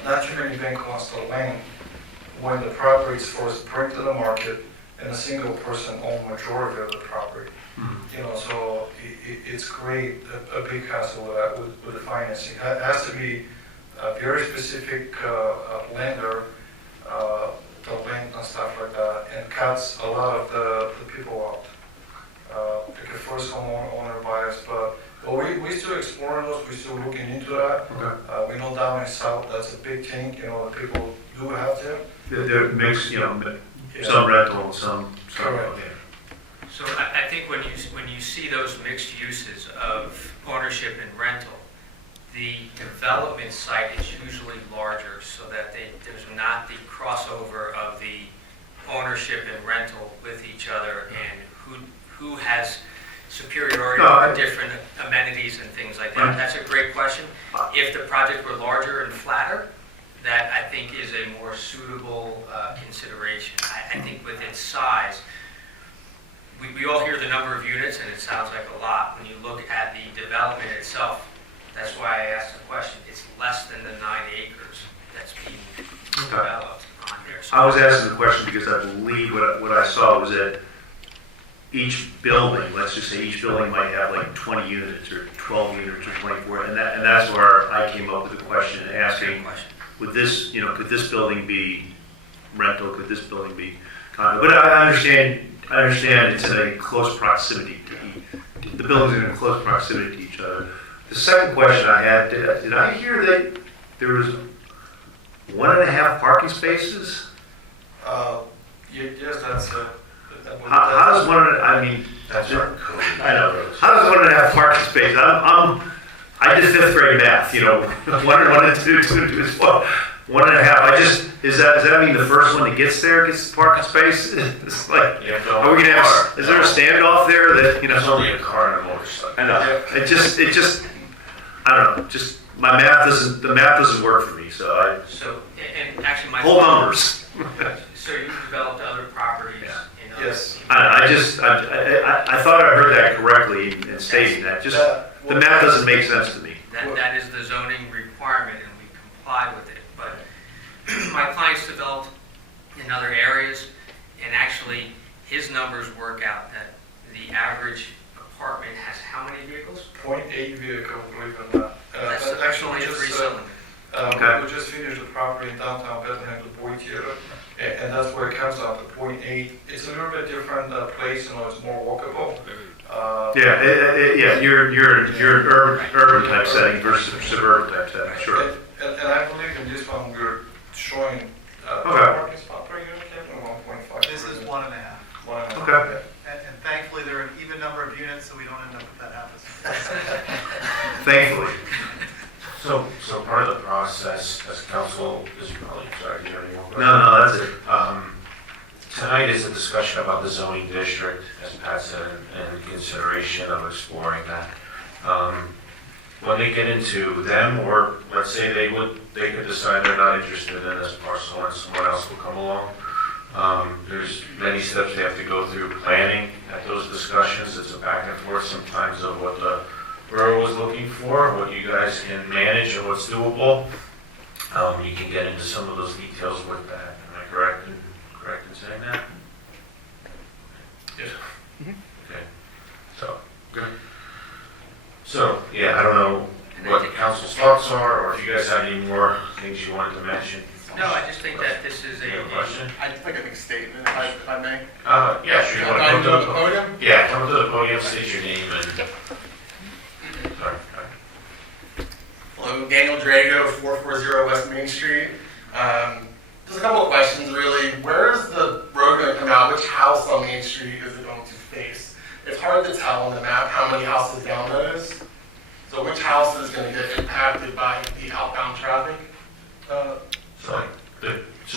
not too many banks wants to lend when the property is first brought to the market and a single person owns majority of the property. You know, so it's great, a big hassle with that, with the financing. It has to be a very specific lender to lend and stuff like that, and cuts a lot of the people out. Like a first homeowner buyers, but we still exploring those, we're still looking into that. Okay. We know down in South, that's a big thing, you know, that people do have there. There makes, you know, some rental and some. Correct. Yeah. So I think when you see those mixed uses of ownership and rental, the development site is usually larger so that there's not the crossover of the ownership and rental with each other and who has superiority over different amenities and things like that. That's a great question. If the project were larger and flatter, that I think is a more suitable consideration. I think with its size, we all hear the number of units and it sounds like a lot. When you look at the development itself, that's why I asked the question. It's less than the 9 acres that's being developed on there. So I was asking the question because I believe what I saw was that each building, let's just say each building might have like 20 units or 12 units or 24, and that's where I came up with the question asking, would this, you know, could this building be rental? Could this building be condo? But I understand it's in a close proximity to the buildings are in close proximity to each other. The second question I had, did I hear that there was 1.5 parking spaces? Yes, that's How does I mean, That's our code. I know. How does 1.5 parking spaces? I did 5th grade math, you know, 1 and 2 is 1.5. Does that mean the first one that gets there gets the parking space? It's like, are we gonna have, is there a standoff there that, you know? There's only a car and a motorcycle. I know. It just, I don't know, just, the math doesn't work for me, so So, and actually my... whole numbers. So you've developed other properties in other... Yes. I thought I heard that correctly in stating that, just, the math doesn't make sense to me. That is the zoning requirement and we comply with it. But my client's developed in other areas and actually his numbers work out that the average apartment has how many vehicles? 0.8 vehicle, believe it or not. That's Actually, only a 3-cylinder. we just finished the property in downtown Bethlehem, the Boyd Theater, and that's where it comes out, the 0.8. It's a little bit different place, you know, it's more walkable. You're urban type setting versus suburban type setting, sure. And I believe in this one, we're showing parking spot per unit, Kevin, 1.5. This is 1.5. 1.5. Okay. And thankfully, there are an even number of units, so we don't end up with that happens. Thankfully. So part of the process, as council is probably, sorry, do you have any more questions? No, that's it. Tonight is a discussion about the zoning district, as Pat said, and consideration of exploring that. When they get into them, or let's say they could decide they're not interested in this parcel and someone else will come along. There's many steps they have to go through planning at those discussions. It's a back and forth sometimes of what the borough was looking for, what you guys can manage and what's doable. You can get into some of those details with that. Am I correct in saying that? Yes. Okay. So, good. So, yeah, I don't know what the council's thoughts are, or if you guys have any more things you wanted to mention. No, I just think that this is You have a question? I'd just like to make a statement, if I may. Yeah, sure. You want to come to the podium? Yeah, come to the podium, state your name and... Sorry. Hello, Daniel Drago, 440 West Main Street. Just a couple of questions, really. Where is the road going to come out? Which house on Main Street is it going to face? It's hard to tell on the map how many houses down that is. So which house is going to get impacted by the outbound traffic? So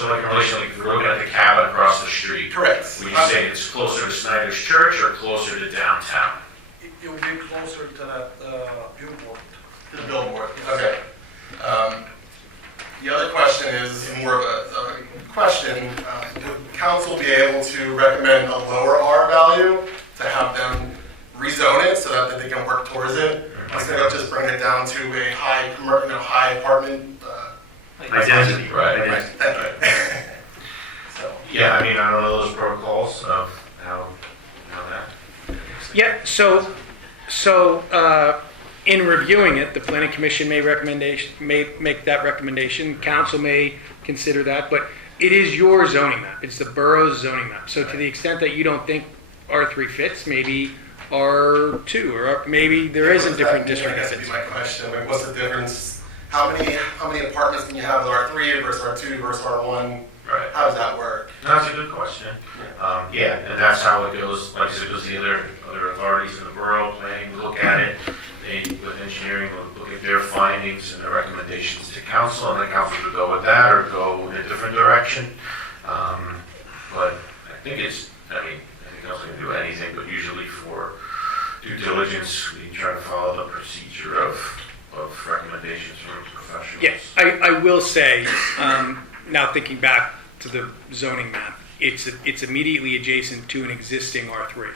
like in relation, like if you're looking at the cabin across the street. Correct. Would you say it's closer to Snyder's Church or closer to downtown? It will be closer to that viewport. The billboard, okay. The other question is more of a question. Would council be able to recommend a lower R value to have them rezone it so that they can work towards it? Instead of just bring it down to a high apartment. Identity, Right. Thank you. So. Yeah, I mean, I don't know those protocols of how that. Yeah, so in reviewing it, the planning commission may make that recommendation, council may consider that, but it is your zoning map, it's the borough's zoning map. So to the extent that you don't think R3 fits, maybe R2, or maybe there is a different district that That fits. would be my question, like what's the difference? How many apartments can you have with R3 versus R2 versus R1? Right. How does that work? That's a good question. Yeah, and that's how it goes, like I said, it goes to the other authorities in the borough, planning, look at it. They, with engineering, will look at their findings and their recommendations to council, and the council would go with that or go in a different direction. But I think I think council can do anything, but usually for due diligence, we try to follow the procedure of recommendations from professionals. Yes, I will say, now thinking back to the zoning map, it's immediately adjacent to an existing R3.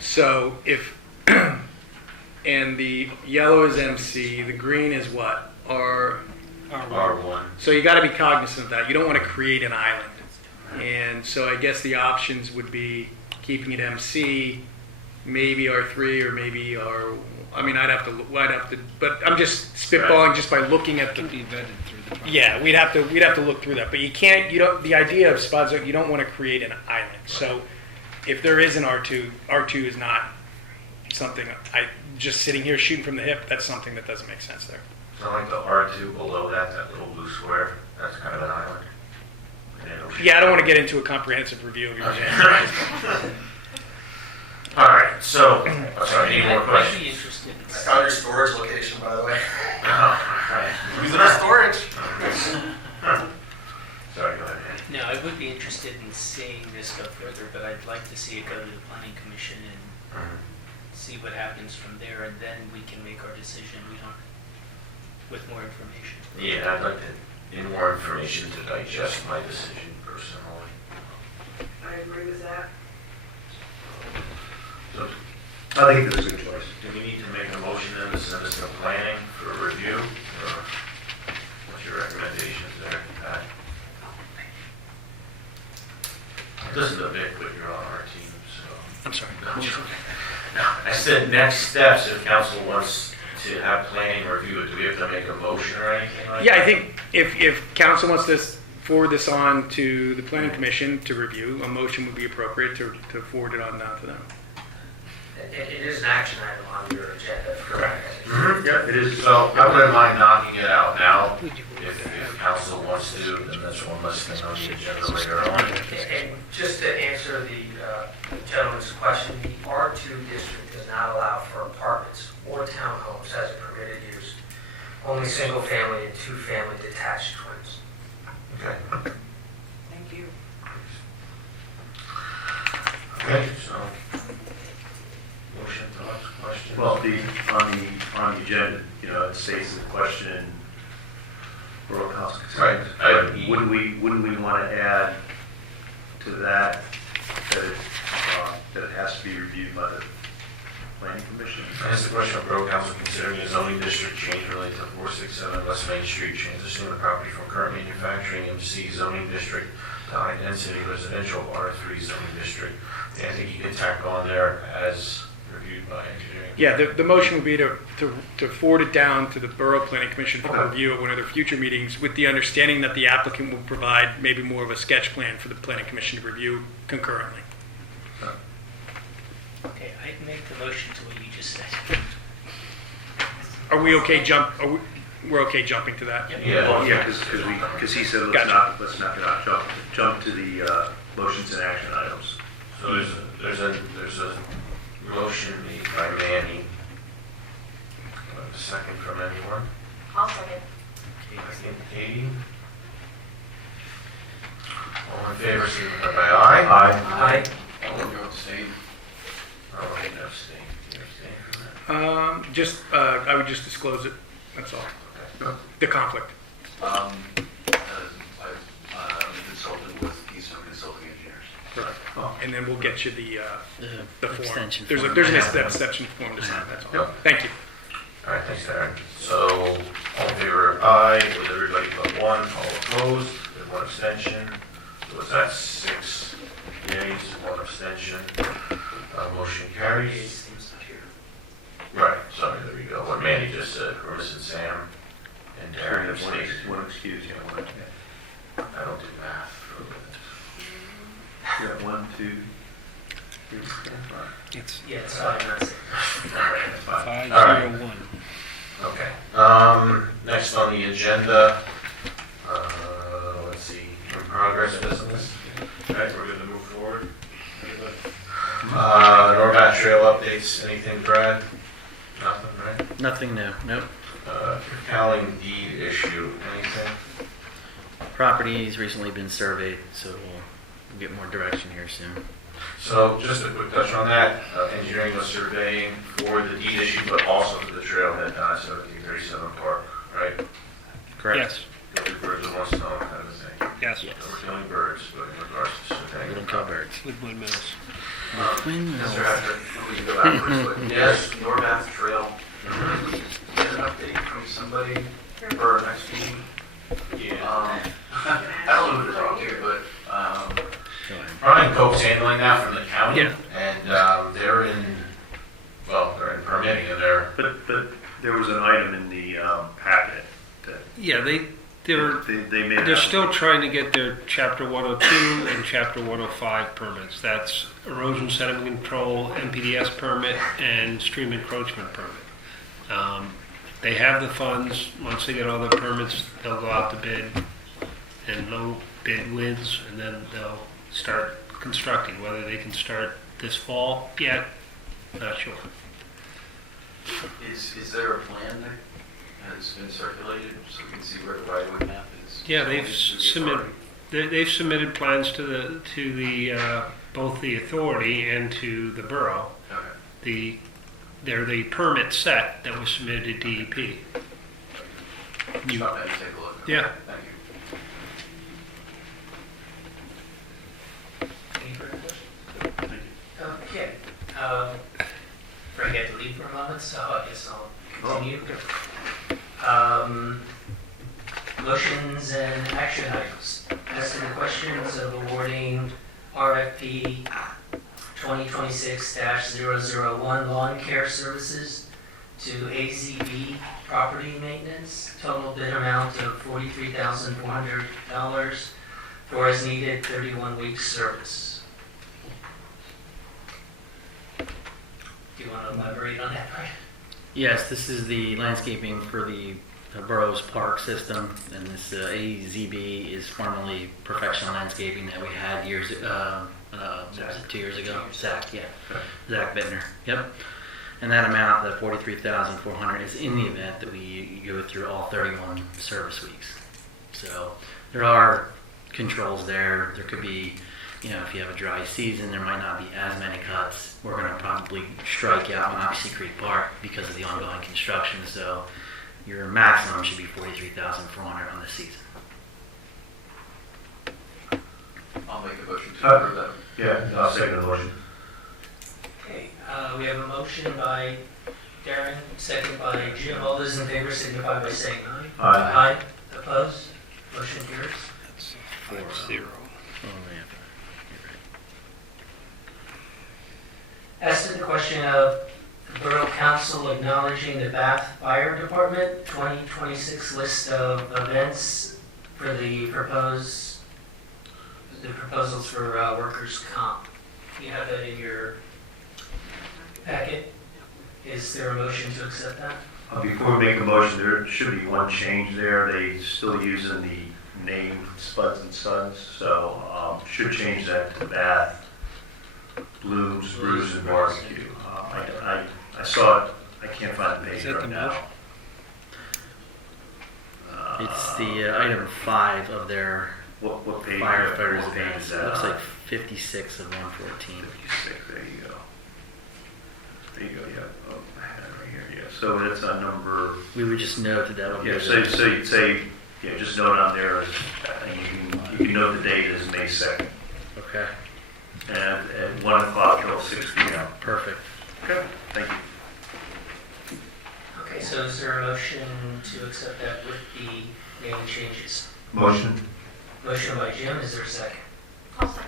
So if, and the yellow is MC, the green is what? R1. So you got to be cognizant of that. You don't want to create an island. And so I guess the options would be keeping it MC, maybe R3, or maybe I'd have to, but I'm just spitballing just by looking at the. Be vetted through the process. Yeah, we'd have to look through that, but the idea of spot zone, you don't want to create an island. So if there is an R2 is not something, just sitting here shooting from the hip, that's something that doesn't make sense there. So like the R2 below that little blue square, that's kind of an island. Yeah, I don't want to get into a comprehensive review of your All right, so, sorry, any more I'd questions? be interested in I found your storage location, by the way. Right. Using our storage. Sorry, go ahead. No, I would be interested in seeing this go further, but I'd like to see it go to the planning commission and see what happens from there, and then we can make our decision. With more information. Yeah, I'd like more information to digest my decision personally. I agree with that. So, I think that's a good choice. do we need to make a motion then to send this to planning for review, or what's your recommendations there, Pat? This is a bit, but you're on our team, so. I'm sorry. No, I said next steps, if council wants to have planning review it, do we have to make a motion or anything like that? Yeah, I think if council wants to forward this on to the planning commission to review, a motion would be appropriate to forward it on to them. It is an action item on your agenda, correct? Yeah, it is. So I wouldn't mind knocking it out now, if council wants to, then that's one less thing on the agenda later on. And just to answer the gentleman's question, the R2 district does not allow for apartments or townhomes as a permitted use. Only single-family and two-family detached twins. Okay. Thank you. Okay, so, motion, thoughts, questions? Well, on the agenda, it states the question, Borough Council Right. concerns. Wouldn't we want to add to that it has to be reviewed by the planning commission? That's the question of Borough Council considering a zoning district change related to 467 West Main Street, transitioning the property from current manufacturing MC zoning district to high density residential R3 zoning district. And I think you can tack on there as reviewed by engineering. Yeah, the motion would be to forward it down to the Borough Planning Commission for review at one of their future meetings, with the understanding that the applicant will provide maybe more of a sketch plan for the Planning Commission to review concurrently. Okay, I'd make the motion to what you just said. Are we okay we're okay jumping to that? Yeah, because he said let's not jump to the motions and action items. So there's a motion made by Manny. A second from anyone? I'll second. I think Katie. All in favor, signify by aye. I'll go abstain. Oh, I abstain. You abstain from that? I would just disclose it, that's all. The conflict. I'm a consultant with Keystone Consulting Engineers. And then we'll get you the form. Extension There's form. an extension form to sign, that's all. Yep. Thank you. All right, thanks, Aaron. So, all in favor of aye, with everybody but one, all opposed, and one abstention. So is that 6 yeas, 1 abstention? Motion carries. Right, sorry, there we go. What Mandy just said, we're missing Sam and Darren abstained. One excuse, yeah, one. I don't do math. You got 1, 2, 3, 4, 5. Yeah, it's fine, that's it. All right, that's fine. All right. 501. Okay. Next on the agenda, let's see, in progress business. Okay, we're going to move forward. Norbat Trail updates, anything, Brad? Nothing, right? Nothing new, nope. Calling deed issue, anything? Property's recently been surveyed, so we'll get more direction here soon. So just a quick touch on that, engineering was surveying for the deed issue, but also for the trailhead down at 1737 Park, right? Correct. Yes. Kill two birds with one stone, kind of a thing. Yes. Yes. So we're killing birds, but in regards to surveying. We don't kill birds. With windmills. Mr. Hector, if we can go back for a quick. Yes. Norbath Trail, get an update from somebody for next meeting? Yeah. I don't know who to talk to, but, Brian Cope's handling that from the county, Yeah. and they're in permitting, and they're, But there was an item in the packet that Yeah, they made. they're still trying to get their Chapter 102 and Chapter 105 permits. That's erosion sediment control, MPDS permit, and stream encroachment permit. They have the funds. Once they get all the permits, they'll go out to bid, and low bid wins, and then they'll start constructing. Whether they can start this fall yet, not sure. is there a plan that has been circulated so we can see where the right-of-way map is? Yeah, they've submitted plans to the both the authority and to the borough. Okay. They're the permit set that was submitted to DEP. Stop and take a look. Yeah. Thank you. Any further questions? Okay. Frank had to leave for a moment, so I guess I'll continue. Motions and action items. As to the questions of awarding RFP 2026-001 lawn care services to AZB Property Maintenance, total bid amount of $43,400 for as needed 31-week service. Do you want to elaborate on that, Brian? Yes, this is the landscaping for the borough's park system, and this AZB is formerly Perfection Landscaping that we had years, what was it, 2 years ago? Zach, yeah. Zach Bittner, yep. And that amount, the $43,400, is in the event that we go through all 31 service weeks. So there are controls there. There could be, if you have a dry season, there might not be as many cuts. We're going to probably strike out Moxie Creek Park because of the ongoing construction. So your maximum should be $43,400 on the season. I'll make a motion to approve that. Yeah, I'll second the motion. Okay, we have a motion by Darren, second by Jim. All those in favor signify by saying aye. Aye. Aye. Opposed? Motion carries. That's 4-0. As to the question of the Borough Council acknowledging the Bath Fire Department 2026 list of events for the proposals for workers' comp. You have that in your packet. Is there a motion to accept that? Before we make a motion, there should be one change there. They still using the name Spuds and Sons, so should change that to Bath Blooms, Brews, and Barbecue. I saw it. I can't find the page right now. It's the item 5 of their what page? firefighters What page event. is It that looks on? like 56 of 114. 56, there you go. There you go, yeah. Oh, I had it right So that's on number, We would just note that that would be. yeah, so you'd say, yeah, just note on there, you can note the date as May 2nd. Okay, And at 1 o'clock till 6 p.m. perfect. Okay, thank you. Okay, so is there a motion to accept that with the name changes? Motion. Motion by Jim, is there a second? I'll second.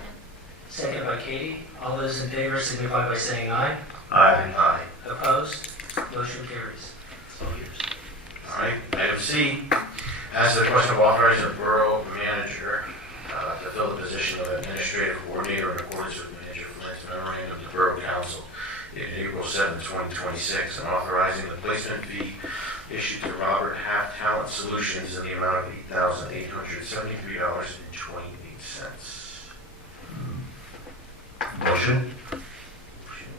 Second by Katie. All those in favor signify by saying aye. Aye. Aye. Opposed? Motion carries. It's all yours. All right, item C, ask the question of authorizing the Borough Manager to fill the position of Administrative Coordinator in accordance with Manager Flint's memorandum of the Borough Council dated April 7, 2026, and authorizing the placement fee issued to Robert Half Talent Solutions in the amount of $8,873.28. Motion. Motion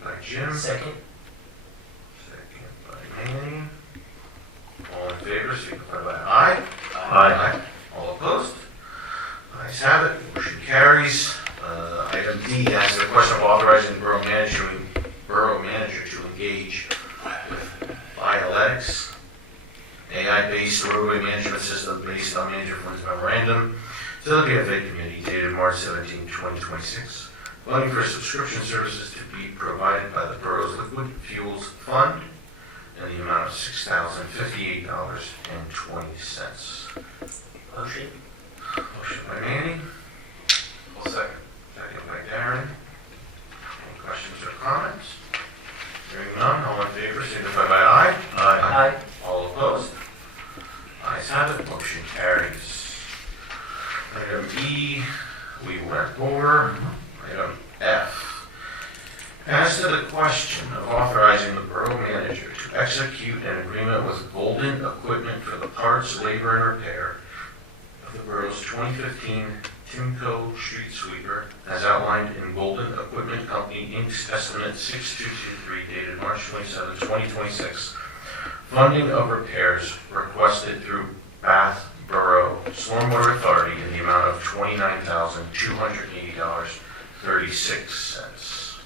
by Jim. Second. Second by Manny. All in favor, signify by aye. Aye. All opposed? Ayes have it, motion carries. Item D, asks the question of authorizing the Borough Manager to engage with Bioletics, AI-based roadway management system based on Manager Flynn's memorandum, to the BFA Committee dated March 17, 2026. Funding for subscription services to be provided by the Borough's Liquid Fuels Fund in the amount of $6,058.20. Motion. Motion by Manny, I'll second. second by Darren. Any questions or comments? Hearing none, all in favor, signify by aye. Aye. All opposed? Ayes have it, motion carries. Item E, we went over. Item F, as to the question of authorizing the Borough Manager to execute an agreement with Golden Equipment for the parts, labor, and repair of the Borough's 2015 Timco Street Sweeper, as outlined in Golden Equipment Company, Inc.'s Estimate 6223, dated March 27, 2026. Funding of repairs requested through Bath Borough Stormwater Authority in the amount of $29,280.36.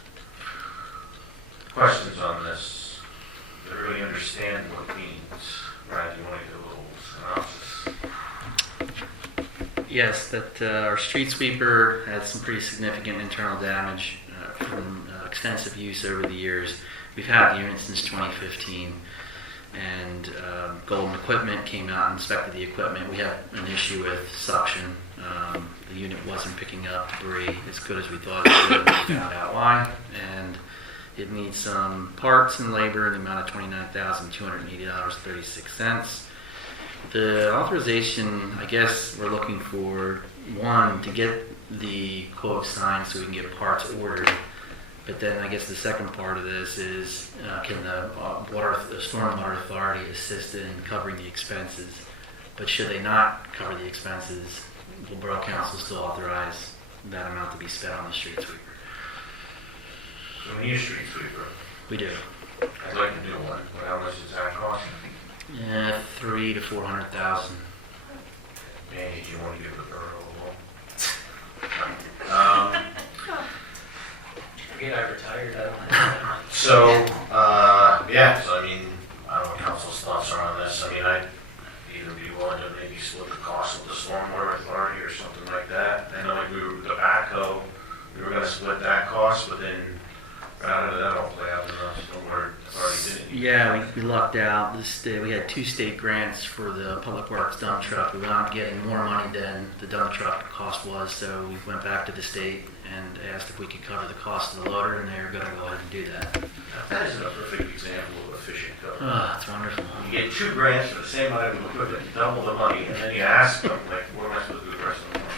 Questions on this? Do you really understand what it means? Brad, do you want to do a little synopsis? Yes, that our street sweeper had some pretty significant internal damage from extensive use over the years. We've had the unit since 2015, and Golden Equipment came out and inspected the equipment. We had an issue with suction. The unit wasn't picking up debris as good as we thought it would. We found out why, and it needs some parts and labor in the amount of $29,280.36. The authorization, I guess we're looking for, one, to get the quote signed so we can get parts ordered. But then I guess the second part of this is, can the Stormwater Authority assist in covering the expenses? But should they not cover the expenses, will Borough Council still authorize that amount to be spent on the street sweeper? So we need a street sweeper. We do. I'd like to do one. How much does that cost? Yeah, $300,000 to $400,000. Manny, do you want to give the borough Forget I retired, I don't have that money. So, so I mean, I don't know what council's thoughts are on this. I mean, I'd either be willing to maybe split the cost with the Stormwater Authority or something like that. I know like we were with the backhoe, we were gonna split that cost, but then how did that all play out? The Stormwater Authority didn't. Yeah, we lucked out. We had 2 state grants for the Public Works dump truck. We wound up getting more money than the dump truck cost was, so we went back to the state and asked if we could cover the cost of the loader, and they were going to go ahead and do that. That is a perfect example of efficient code. Oh, it's wonderful. You get 2 grants for the same item of equipment, double the money, and then you ask them, like, what am I supposed to do with the rest of the money?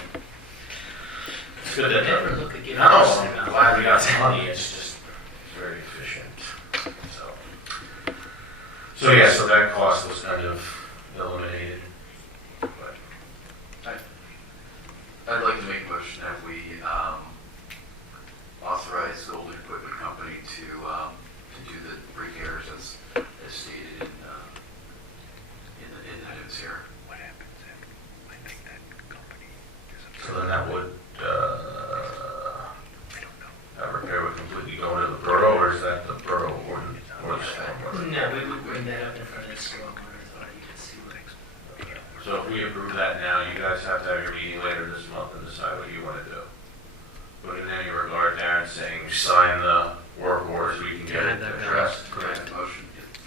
It's good that. Never look at giving No, us the I'm amount. glad we got some money. It's just very efficient. So yeah, so that cost was kind of eliminated. But I'd like to make a motion that we authorize Golden Equipment Company to do the repairs as stated in the items here. What happens if I think that company is so then that would, that repair would completely go into the borough, or is that the borough or the stormwater? No, we would bring that approve that now. You guys have to have your meeting later this month and decide what you want to do. But in any regard, Darren saying sign the work orders, we can get it addressed. Correct. Motion.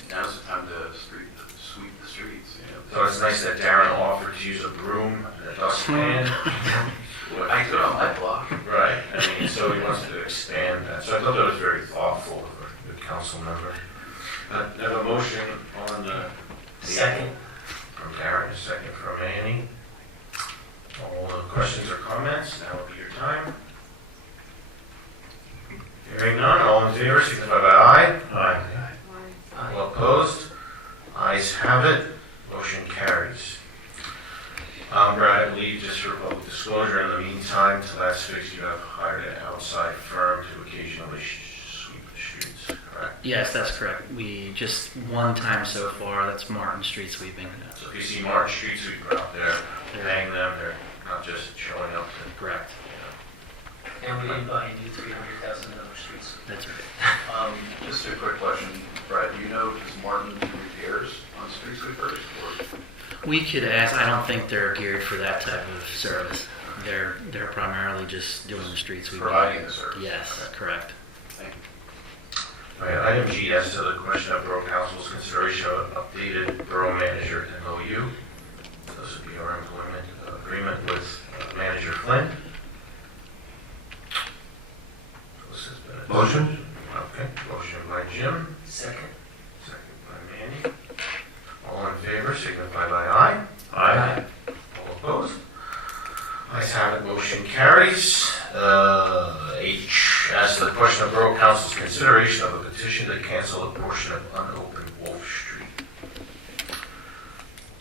Now's the time to sweep the streets. So it's nice that Darren offered to use a broom and a dustpan. I do it on my block. Right, I mean, so he wants to expand that. So I thought that was very thoughtful of a good council member. I have a motion on the... Second. From Darren, a second from Annie. All the questions or comments, now will be your time. Hearing none, all in favor, signify by aye. Aye. All opposed? Ayes have it. Motion carries. Brad, I believe, just for public disclosure, in the meantime, to last fix, you have hired an outside firm to occasionally sweep the streets, correct? Yes, that's correct. We just one time so far, that's Martin Street Sweeping. So if you see Martin Street Sweeper out there, paying them, they're not just showing up to... Correct. And we didn't buy a new $300,000 streets. That's right. Just a quick question, Brad. Do you know, does Martin do repairs on street sweepers? Or? We could ask, I don't think they're geared for that type of service. They're primarily just doing the street sweeping. Providing the service. Yes, correct. Thank you. All right, item G, as to the question of Borough Council's consideration of an updated Borough Manager MOU. This would be our employment agreement with Manager Flynn. Motion? Okay, motion by Jim, Second. second by Manny. All in favor, signify by aye. Aye. All opposed? Ayes have it, motion carries. H, as to the question of Borough Council's consideration of a petition to cancel a portion of unopened Wolf Street.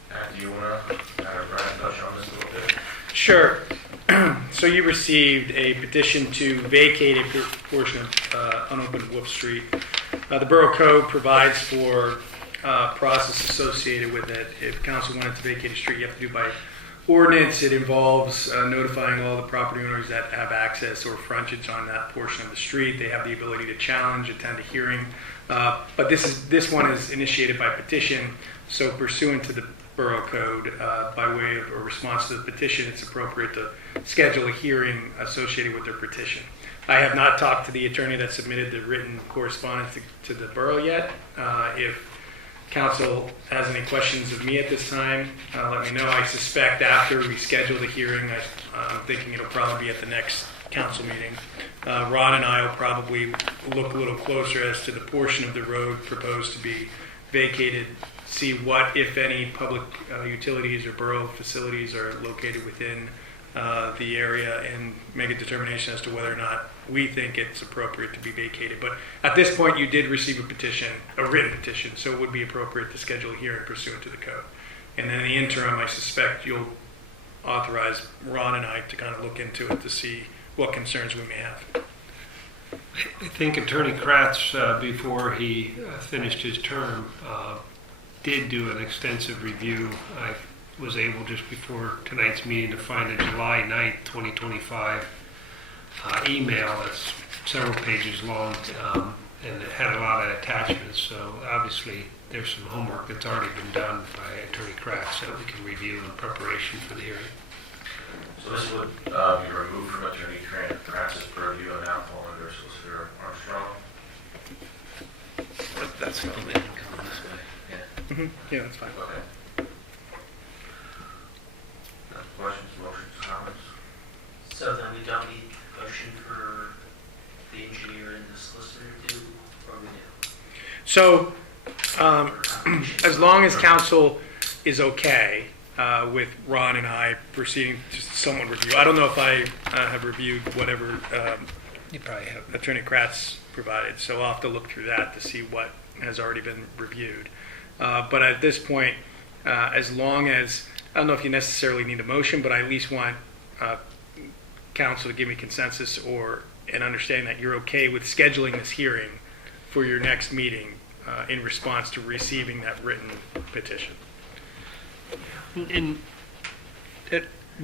Pat, do you want to have Brad touch on this a little bit? Sure. So you received a petition to vacate a portion of unopened Wolf Street. The Borough Code provides for process associated with it. If council wanted to vacate a street, you have to do it by ordinance. It involves notifying all the property owners that have access or frontage on that portion of the street. They have the ability to challenge, attend a hearing. But this one is initiated by petition. So pursuant to the Borough Code, by way of a response to the petition, it's appropriate to schedule a hearing associated with their petition. I have not talked to the attorney that submitted the written correspondence to the borough yet. If council has any questions of me at this time, let me know. I suspect after we schedule the hearing, I'm thinking it'll probably be at the next council meeting. Ron and I will probably look a little closer as to the portion of the road proposed to be vacated, see what, if any, public utilities or borough facilities are located within the area, and make a determination as to whether or not we think it's appropriate to be vacated. But at this point, you did receive a petition, a written petition, so it would be appropriate to schedule a hearing pursuant to the code. And then in the interim, I suspect you'll authorize Ron and I to kind of look into it to see what concerns we may have. I think Attorney Kratz, before he finished his term, did do an extensive review. I was able just before tonight's meeting to find a July 9th, 2025 email that's several pages long, and it had a lot of attachments. So obviously there's some homework that's already been done by Attorney Kratz that we can review in preparation for the hearing. So this would be removed from Attorney Kratz's purview and now fall under Solicitor Armstrong. That's fine. They can come this way. Yeah. Mm-hmm. Yeah, that's fine. Okay. Questions, motions, comments? So then we don't need motion for the engineer and the solicitor to, or we do? So, as long as council is okay with Ron and I proceeding to someone review, I don't know if I have reviewed whatever you probably have Attorney Kratz provided, so I'll have to look through that to see what has already been reviewed. But at this point, as long as, I don't know if you necessarily need a motion, but I at least want council to give me consensus or an understanding that you're okay with scheduling this hearing for your next meeting in response to receiving that written petition. And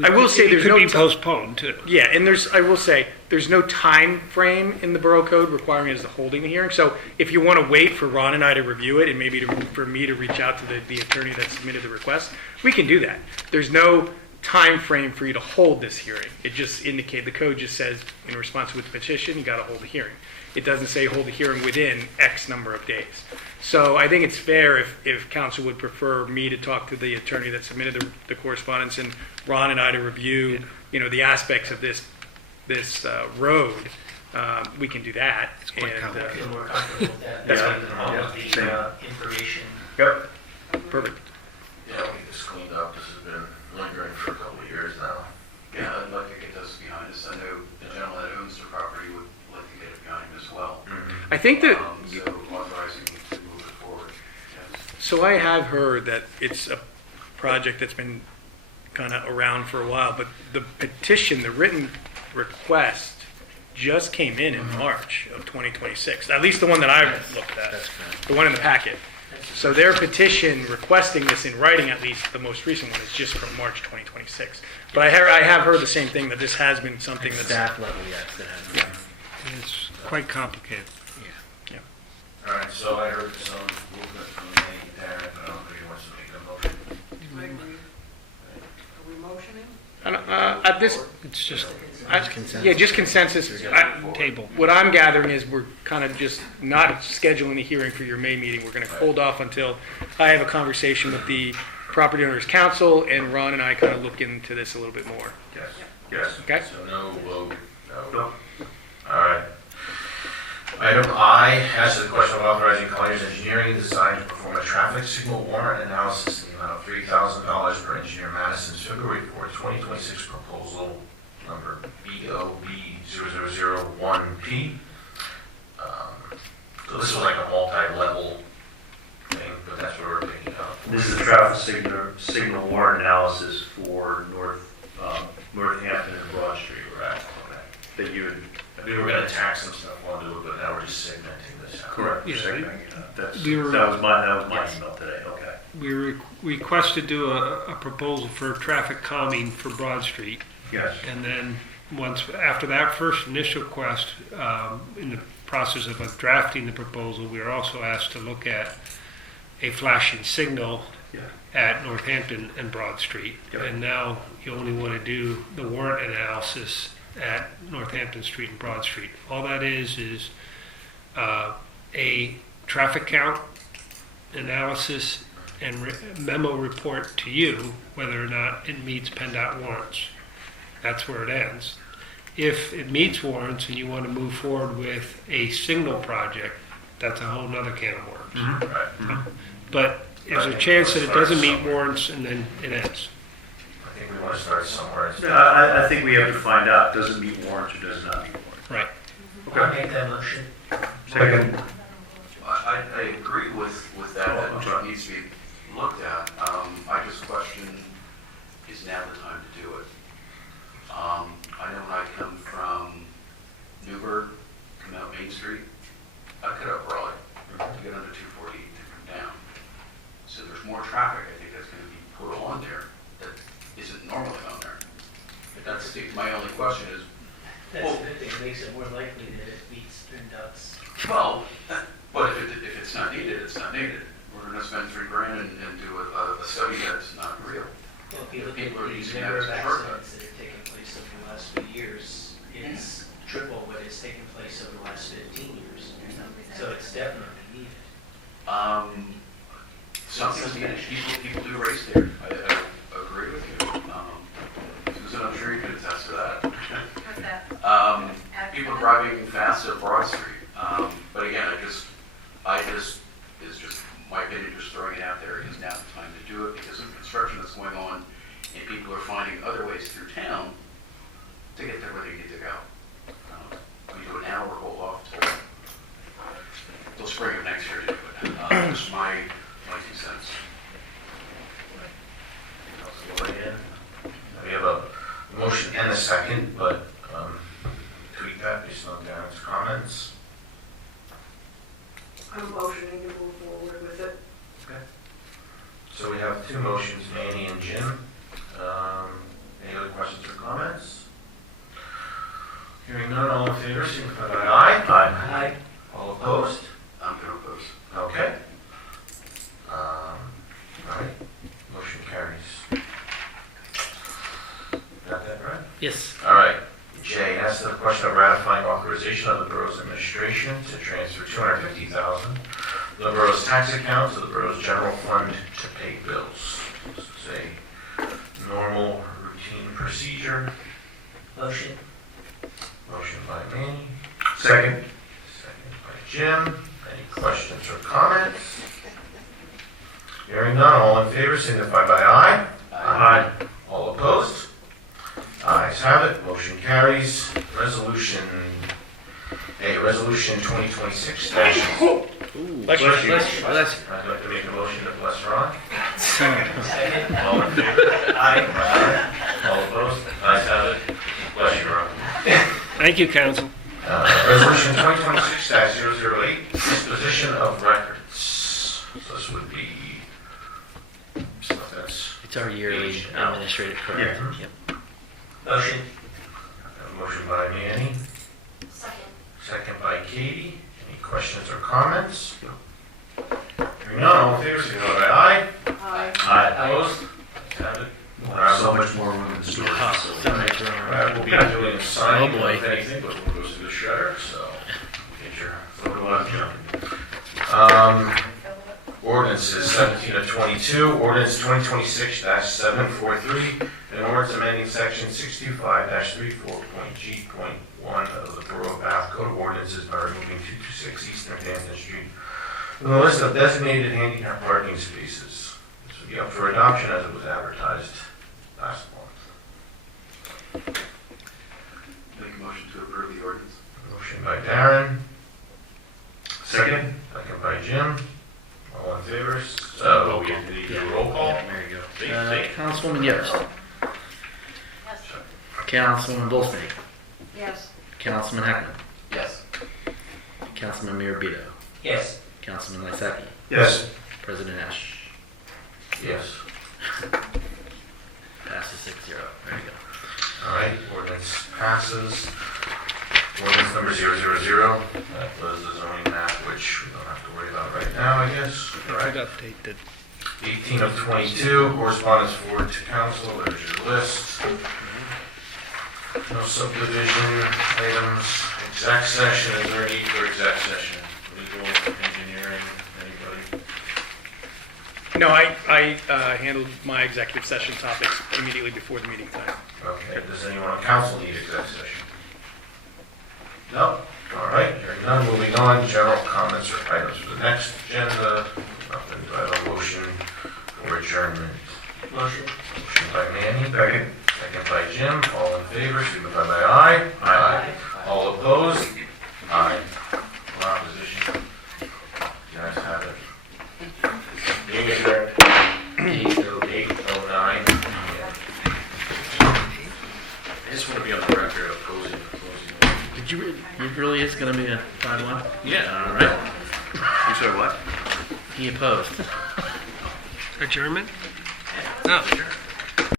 I will say there's It no could be ti- postponed too. Yeah, and I will say, there's no time frame in the Borough Code requiring us to holding the hearing. So if you want to wait for Ron and I to review it and maybe for me to reach out to the attorney that submitted the request, we can do that. There's no time frame for you to hold this hearing. It just the code just says, in response to the petition, you got to hold a hearing. It doesn't say hold a hearing within X number of days. So I think it's fair if council would prefer me to talk to the attorney that submitted the correspondence and Ron and I to review, the aspects of this road. We can do that. I feel more comfortable with that. That's Than fine. all of the information. Yep. Perfect. Yeah, we get this cleaned up. This has been lingering for a couple of years now. Yeah, I'd like to get this behind us. I know the gentleman that owns the property would like to get it behind him as well. I think that. So authorizing me to move it forward. Yes. So I have heard that it's a project that's been kind of around for a while, but the petition, the written request, just came in March of 2026. At least the one that I looked at, the one in the packet. So their petition requesting this in writing, at least the most recent one, is just from March 2026. But I have heard the same thing, that this has been something that's. Staff level, yes, it has been. It's quite complicated. Yeah. All right, so I heard some movement from the Darren, but I don't think he wants to make a motion. Are we motioning? At this, It's just yeah, just consensus. table. What I'm gathering is we're kind of just not scheduling a hearing for your May meeting. We're going to hold off until I have a conversation with the Property Owners Council and Ron and I kind of look into this a little bit more. Yes. Yes. Okay? So no vote, no. No. All right. Item I, asks the question of authorizing Colliers Engineering Design to perform a traffic signal warrant analysis in the amount of $3,000 per engineer Madison's February 4th, 2026 proposal number BOB0001P. So this was like a multi-level thing, but that's what we're picking up. This is a traffic signal warrant analysis for Northampton and Broad Street. Right. That you would. We were going to tack some stuff onto it, but now we're just segmenting this out. Correct. Yeah, That we were- was my email today, okay. We requested to do a proposal for traffic calming for Broad Street. Yes. And then after that first initial request, in the process of drafting the proposal, we were also asked to look at a flashing signal at Northampton and Broad Street. Yep. And now you only want to do the warrant analysis at Northampton Street and Broad Street. All that is a traffic count analysis and memo report to you whether or not it meets PennDOT warrants. That's where it ends. If it meets warrants and you want to move forward with a signal project, that's a whole nother can of worms. Right. But there's a chance that it doesn't meet warrants and then it ends. I think we want to start somewhere. I think we have to find out, does it meet warrants or does it not meet warrants? Right. I'll make that motion. Second. I agree with that it needs to be looked at. I just question, is now the time to do it? I know when I come from Newburgh, come out Main Street, I cut up Raleigh to get under 240 to come down. So there's more traffic, I think, that's going to be put on there that isn't normally on there. That's my only question is, That's a good thing. It makes it more likely that it meets PennDOT's. well, but if it's not needed, it's not needed. We're going to spend $3,000 and do a study that's not real. Well, if you look People are at the using number that of as a shortcut. accidents that have taken place over the last few years, it's triple what has taken place over the last 15 years. So it's definitely needed. Something's needed. People do race there. I agree with you. Susan, I'm sure you can attest to that. What's that? People driving fast at Broad Street. But again, is just my opinion, just throwing it out there, is now the time to do it because of construction that's going on and people are finding other ways through town to get there where they need to go. We do it now or hold off till spring of next year to do it. Just my 2 cents. We have a motion and a second, but tweak that based on Darren's comments. I'm motioning to move forward with it. So we have two motions, Manny and Jim. Any other Yes. All right. J, ask the question of ratifying authorization of the borough's administration to transfer $250,000 from the borough's tax account to the borough's general fund to pay bills. This is a normal routine procedure. Motion. Motion by Manny, Second. second by Jim. Any questions or comments? Hearing none, all in favor signify by aye. Aye. All opposed? Ayes have it, motion carries. Resolution 2026 dash. Bless you. Bless I'd like to make a motion to bless Ron. Second. All in favor? Aye. All opposed? Ayes have it. Bless you, Ron. Thank you, council. Resolution 2026-008, disposition of records. So this would be stuff that's... It's our yearly Age. administrative correct. Yeah. Yep. Motion. A motion by Manny, Second. second by Katie. Any questions or comments? Hearing none, all in favor, signify by aye. Aye. Aye. Opposed? Ayes have it. So much more room in the store. Somebody's running around. We'll be doing signing Oh, boy. if anything before it goes to the shredder, so get your photo up. Ordinances 17 of 22, ordinance 2026-743, an ordinance amending section 625-34.G.1 of the Borough of Bath Code of Ordinances by removing 226 East Northampton Street from the list of designated handicap parking spaces. This will be up for adoption as it was advertised last month. Make a motion to approve the ordinance. Motion by Darren, Second. second by Jim. All in favor? So we need to do a roll call. Yeah, there you See, go. see. Councilwoman Yost. Yes. Councilwoman Volstein. Yes. Councilman Heckman. Yes. Councilman Mirabito. Yes. Councilman Lysaki. Yes. President Ash. Yes. Passes 6-0. There you go. All right, ordinance passes. Ordinance number 000, that was the zoning map, which we don't have to worry about right now, I guess. All right. Update the 18 of 22, correspondence forward to council, there's your list. No subdivision items, exec session, is there a need for exec session? Legal, engineering, anybody? No, I handled my executive session topics immediately before the meeting time. Okay, does anyone on council need exec session? No? All right, hearing none, moving on, general comments or items for the next agenda. Nothing, do I have a motion for adjournment? Motion. Motion by Manny, Second. second by Jim, all in favor, signify by aye. Aye. All opposed? Aye. No opposition? You guys have it. Meeting adjourned. 8:09. I just want to be on the record opposing the closing. Did you? It really is going to be a 5-1. Yeah. All right. You said what? He opposed. Adjournment? No.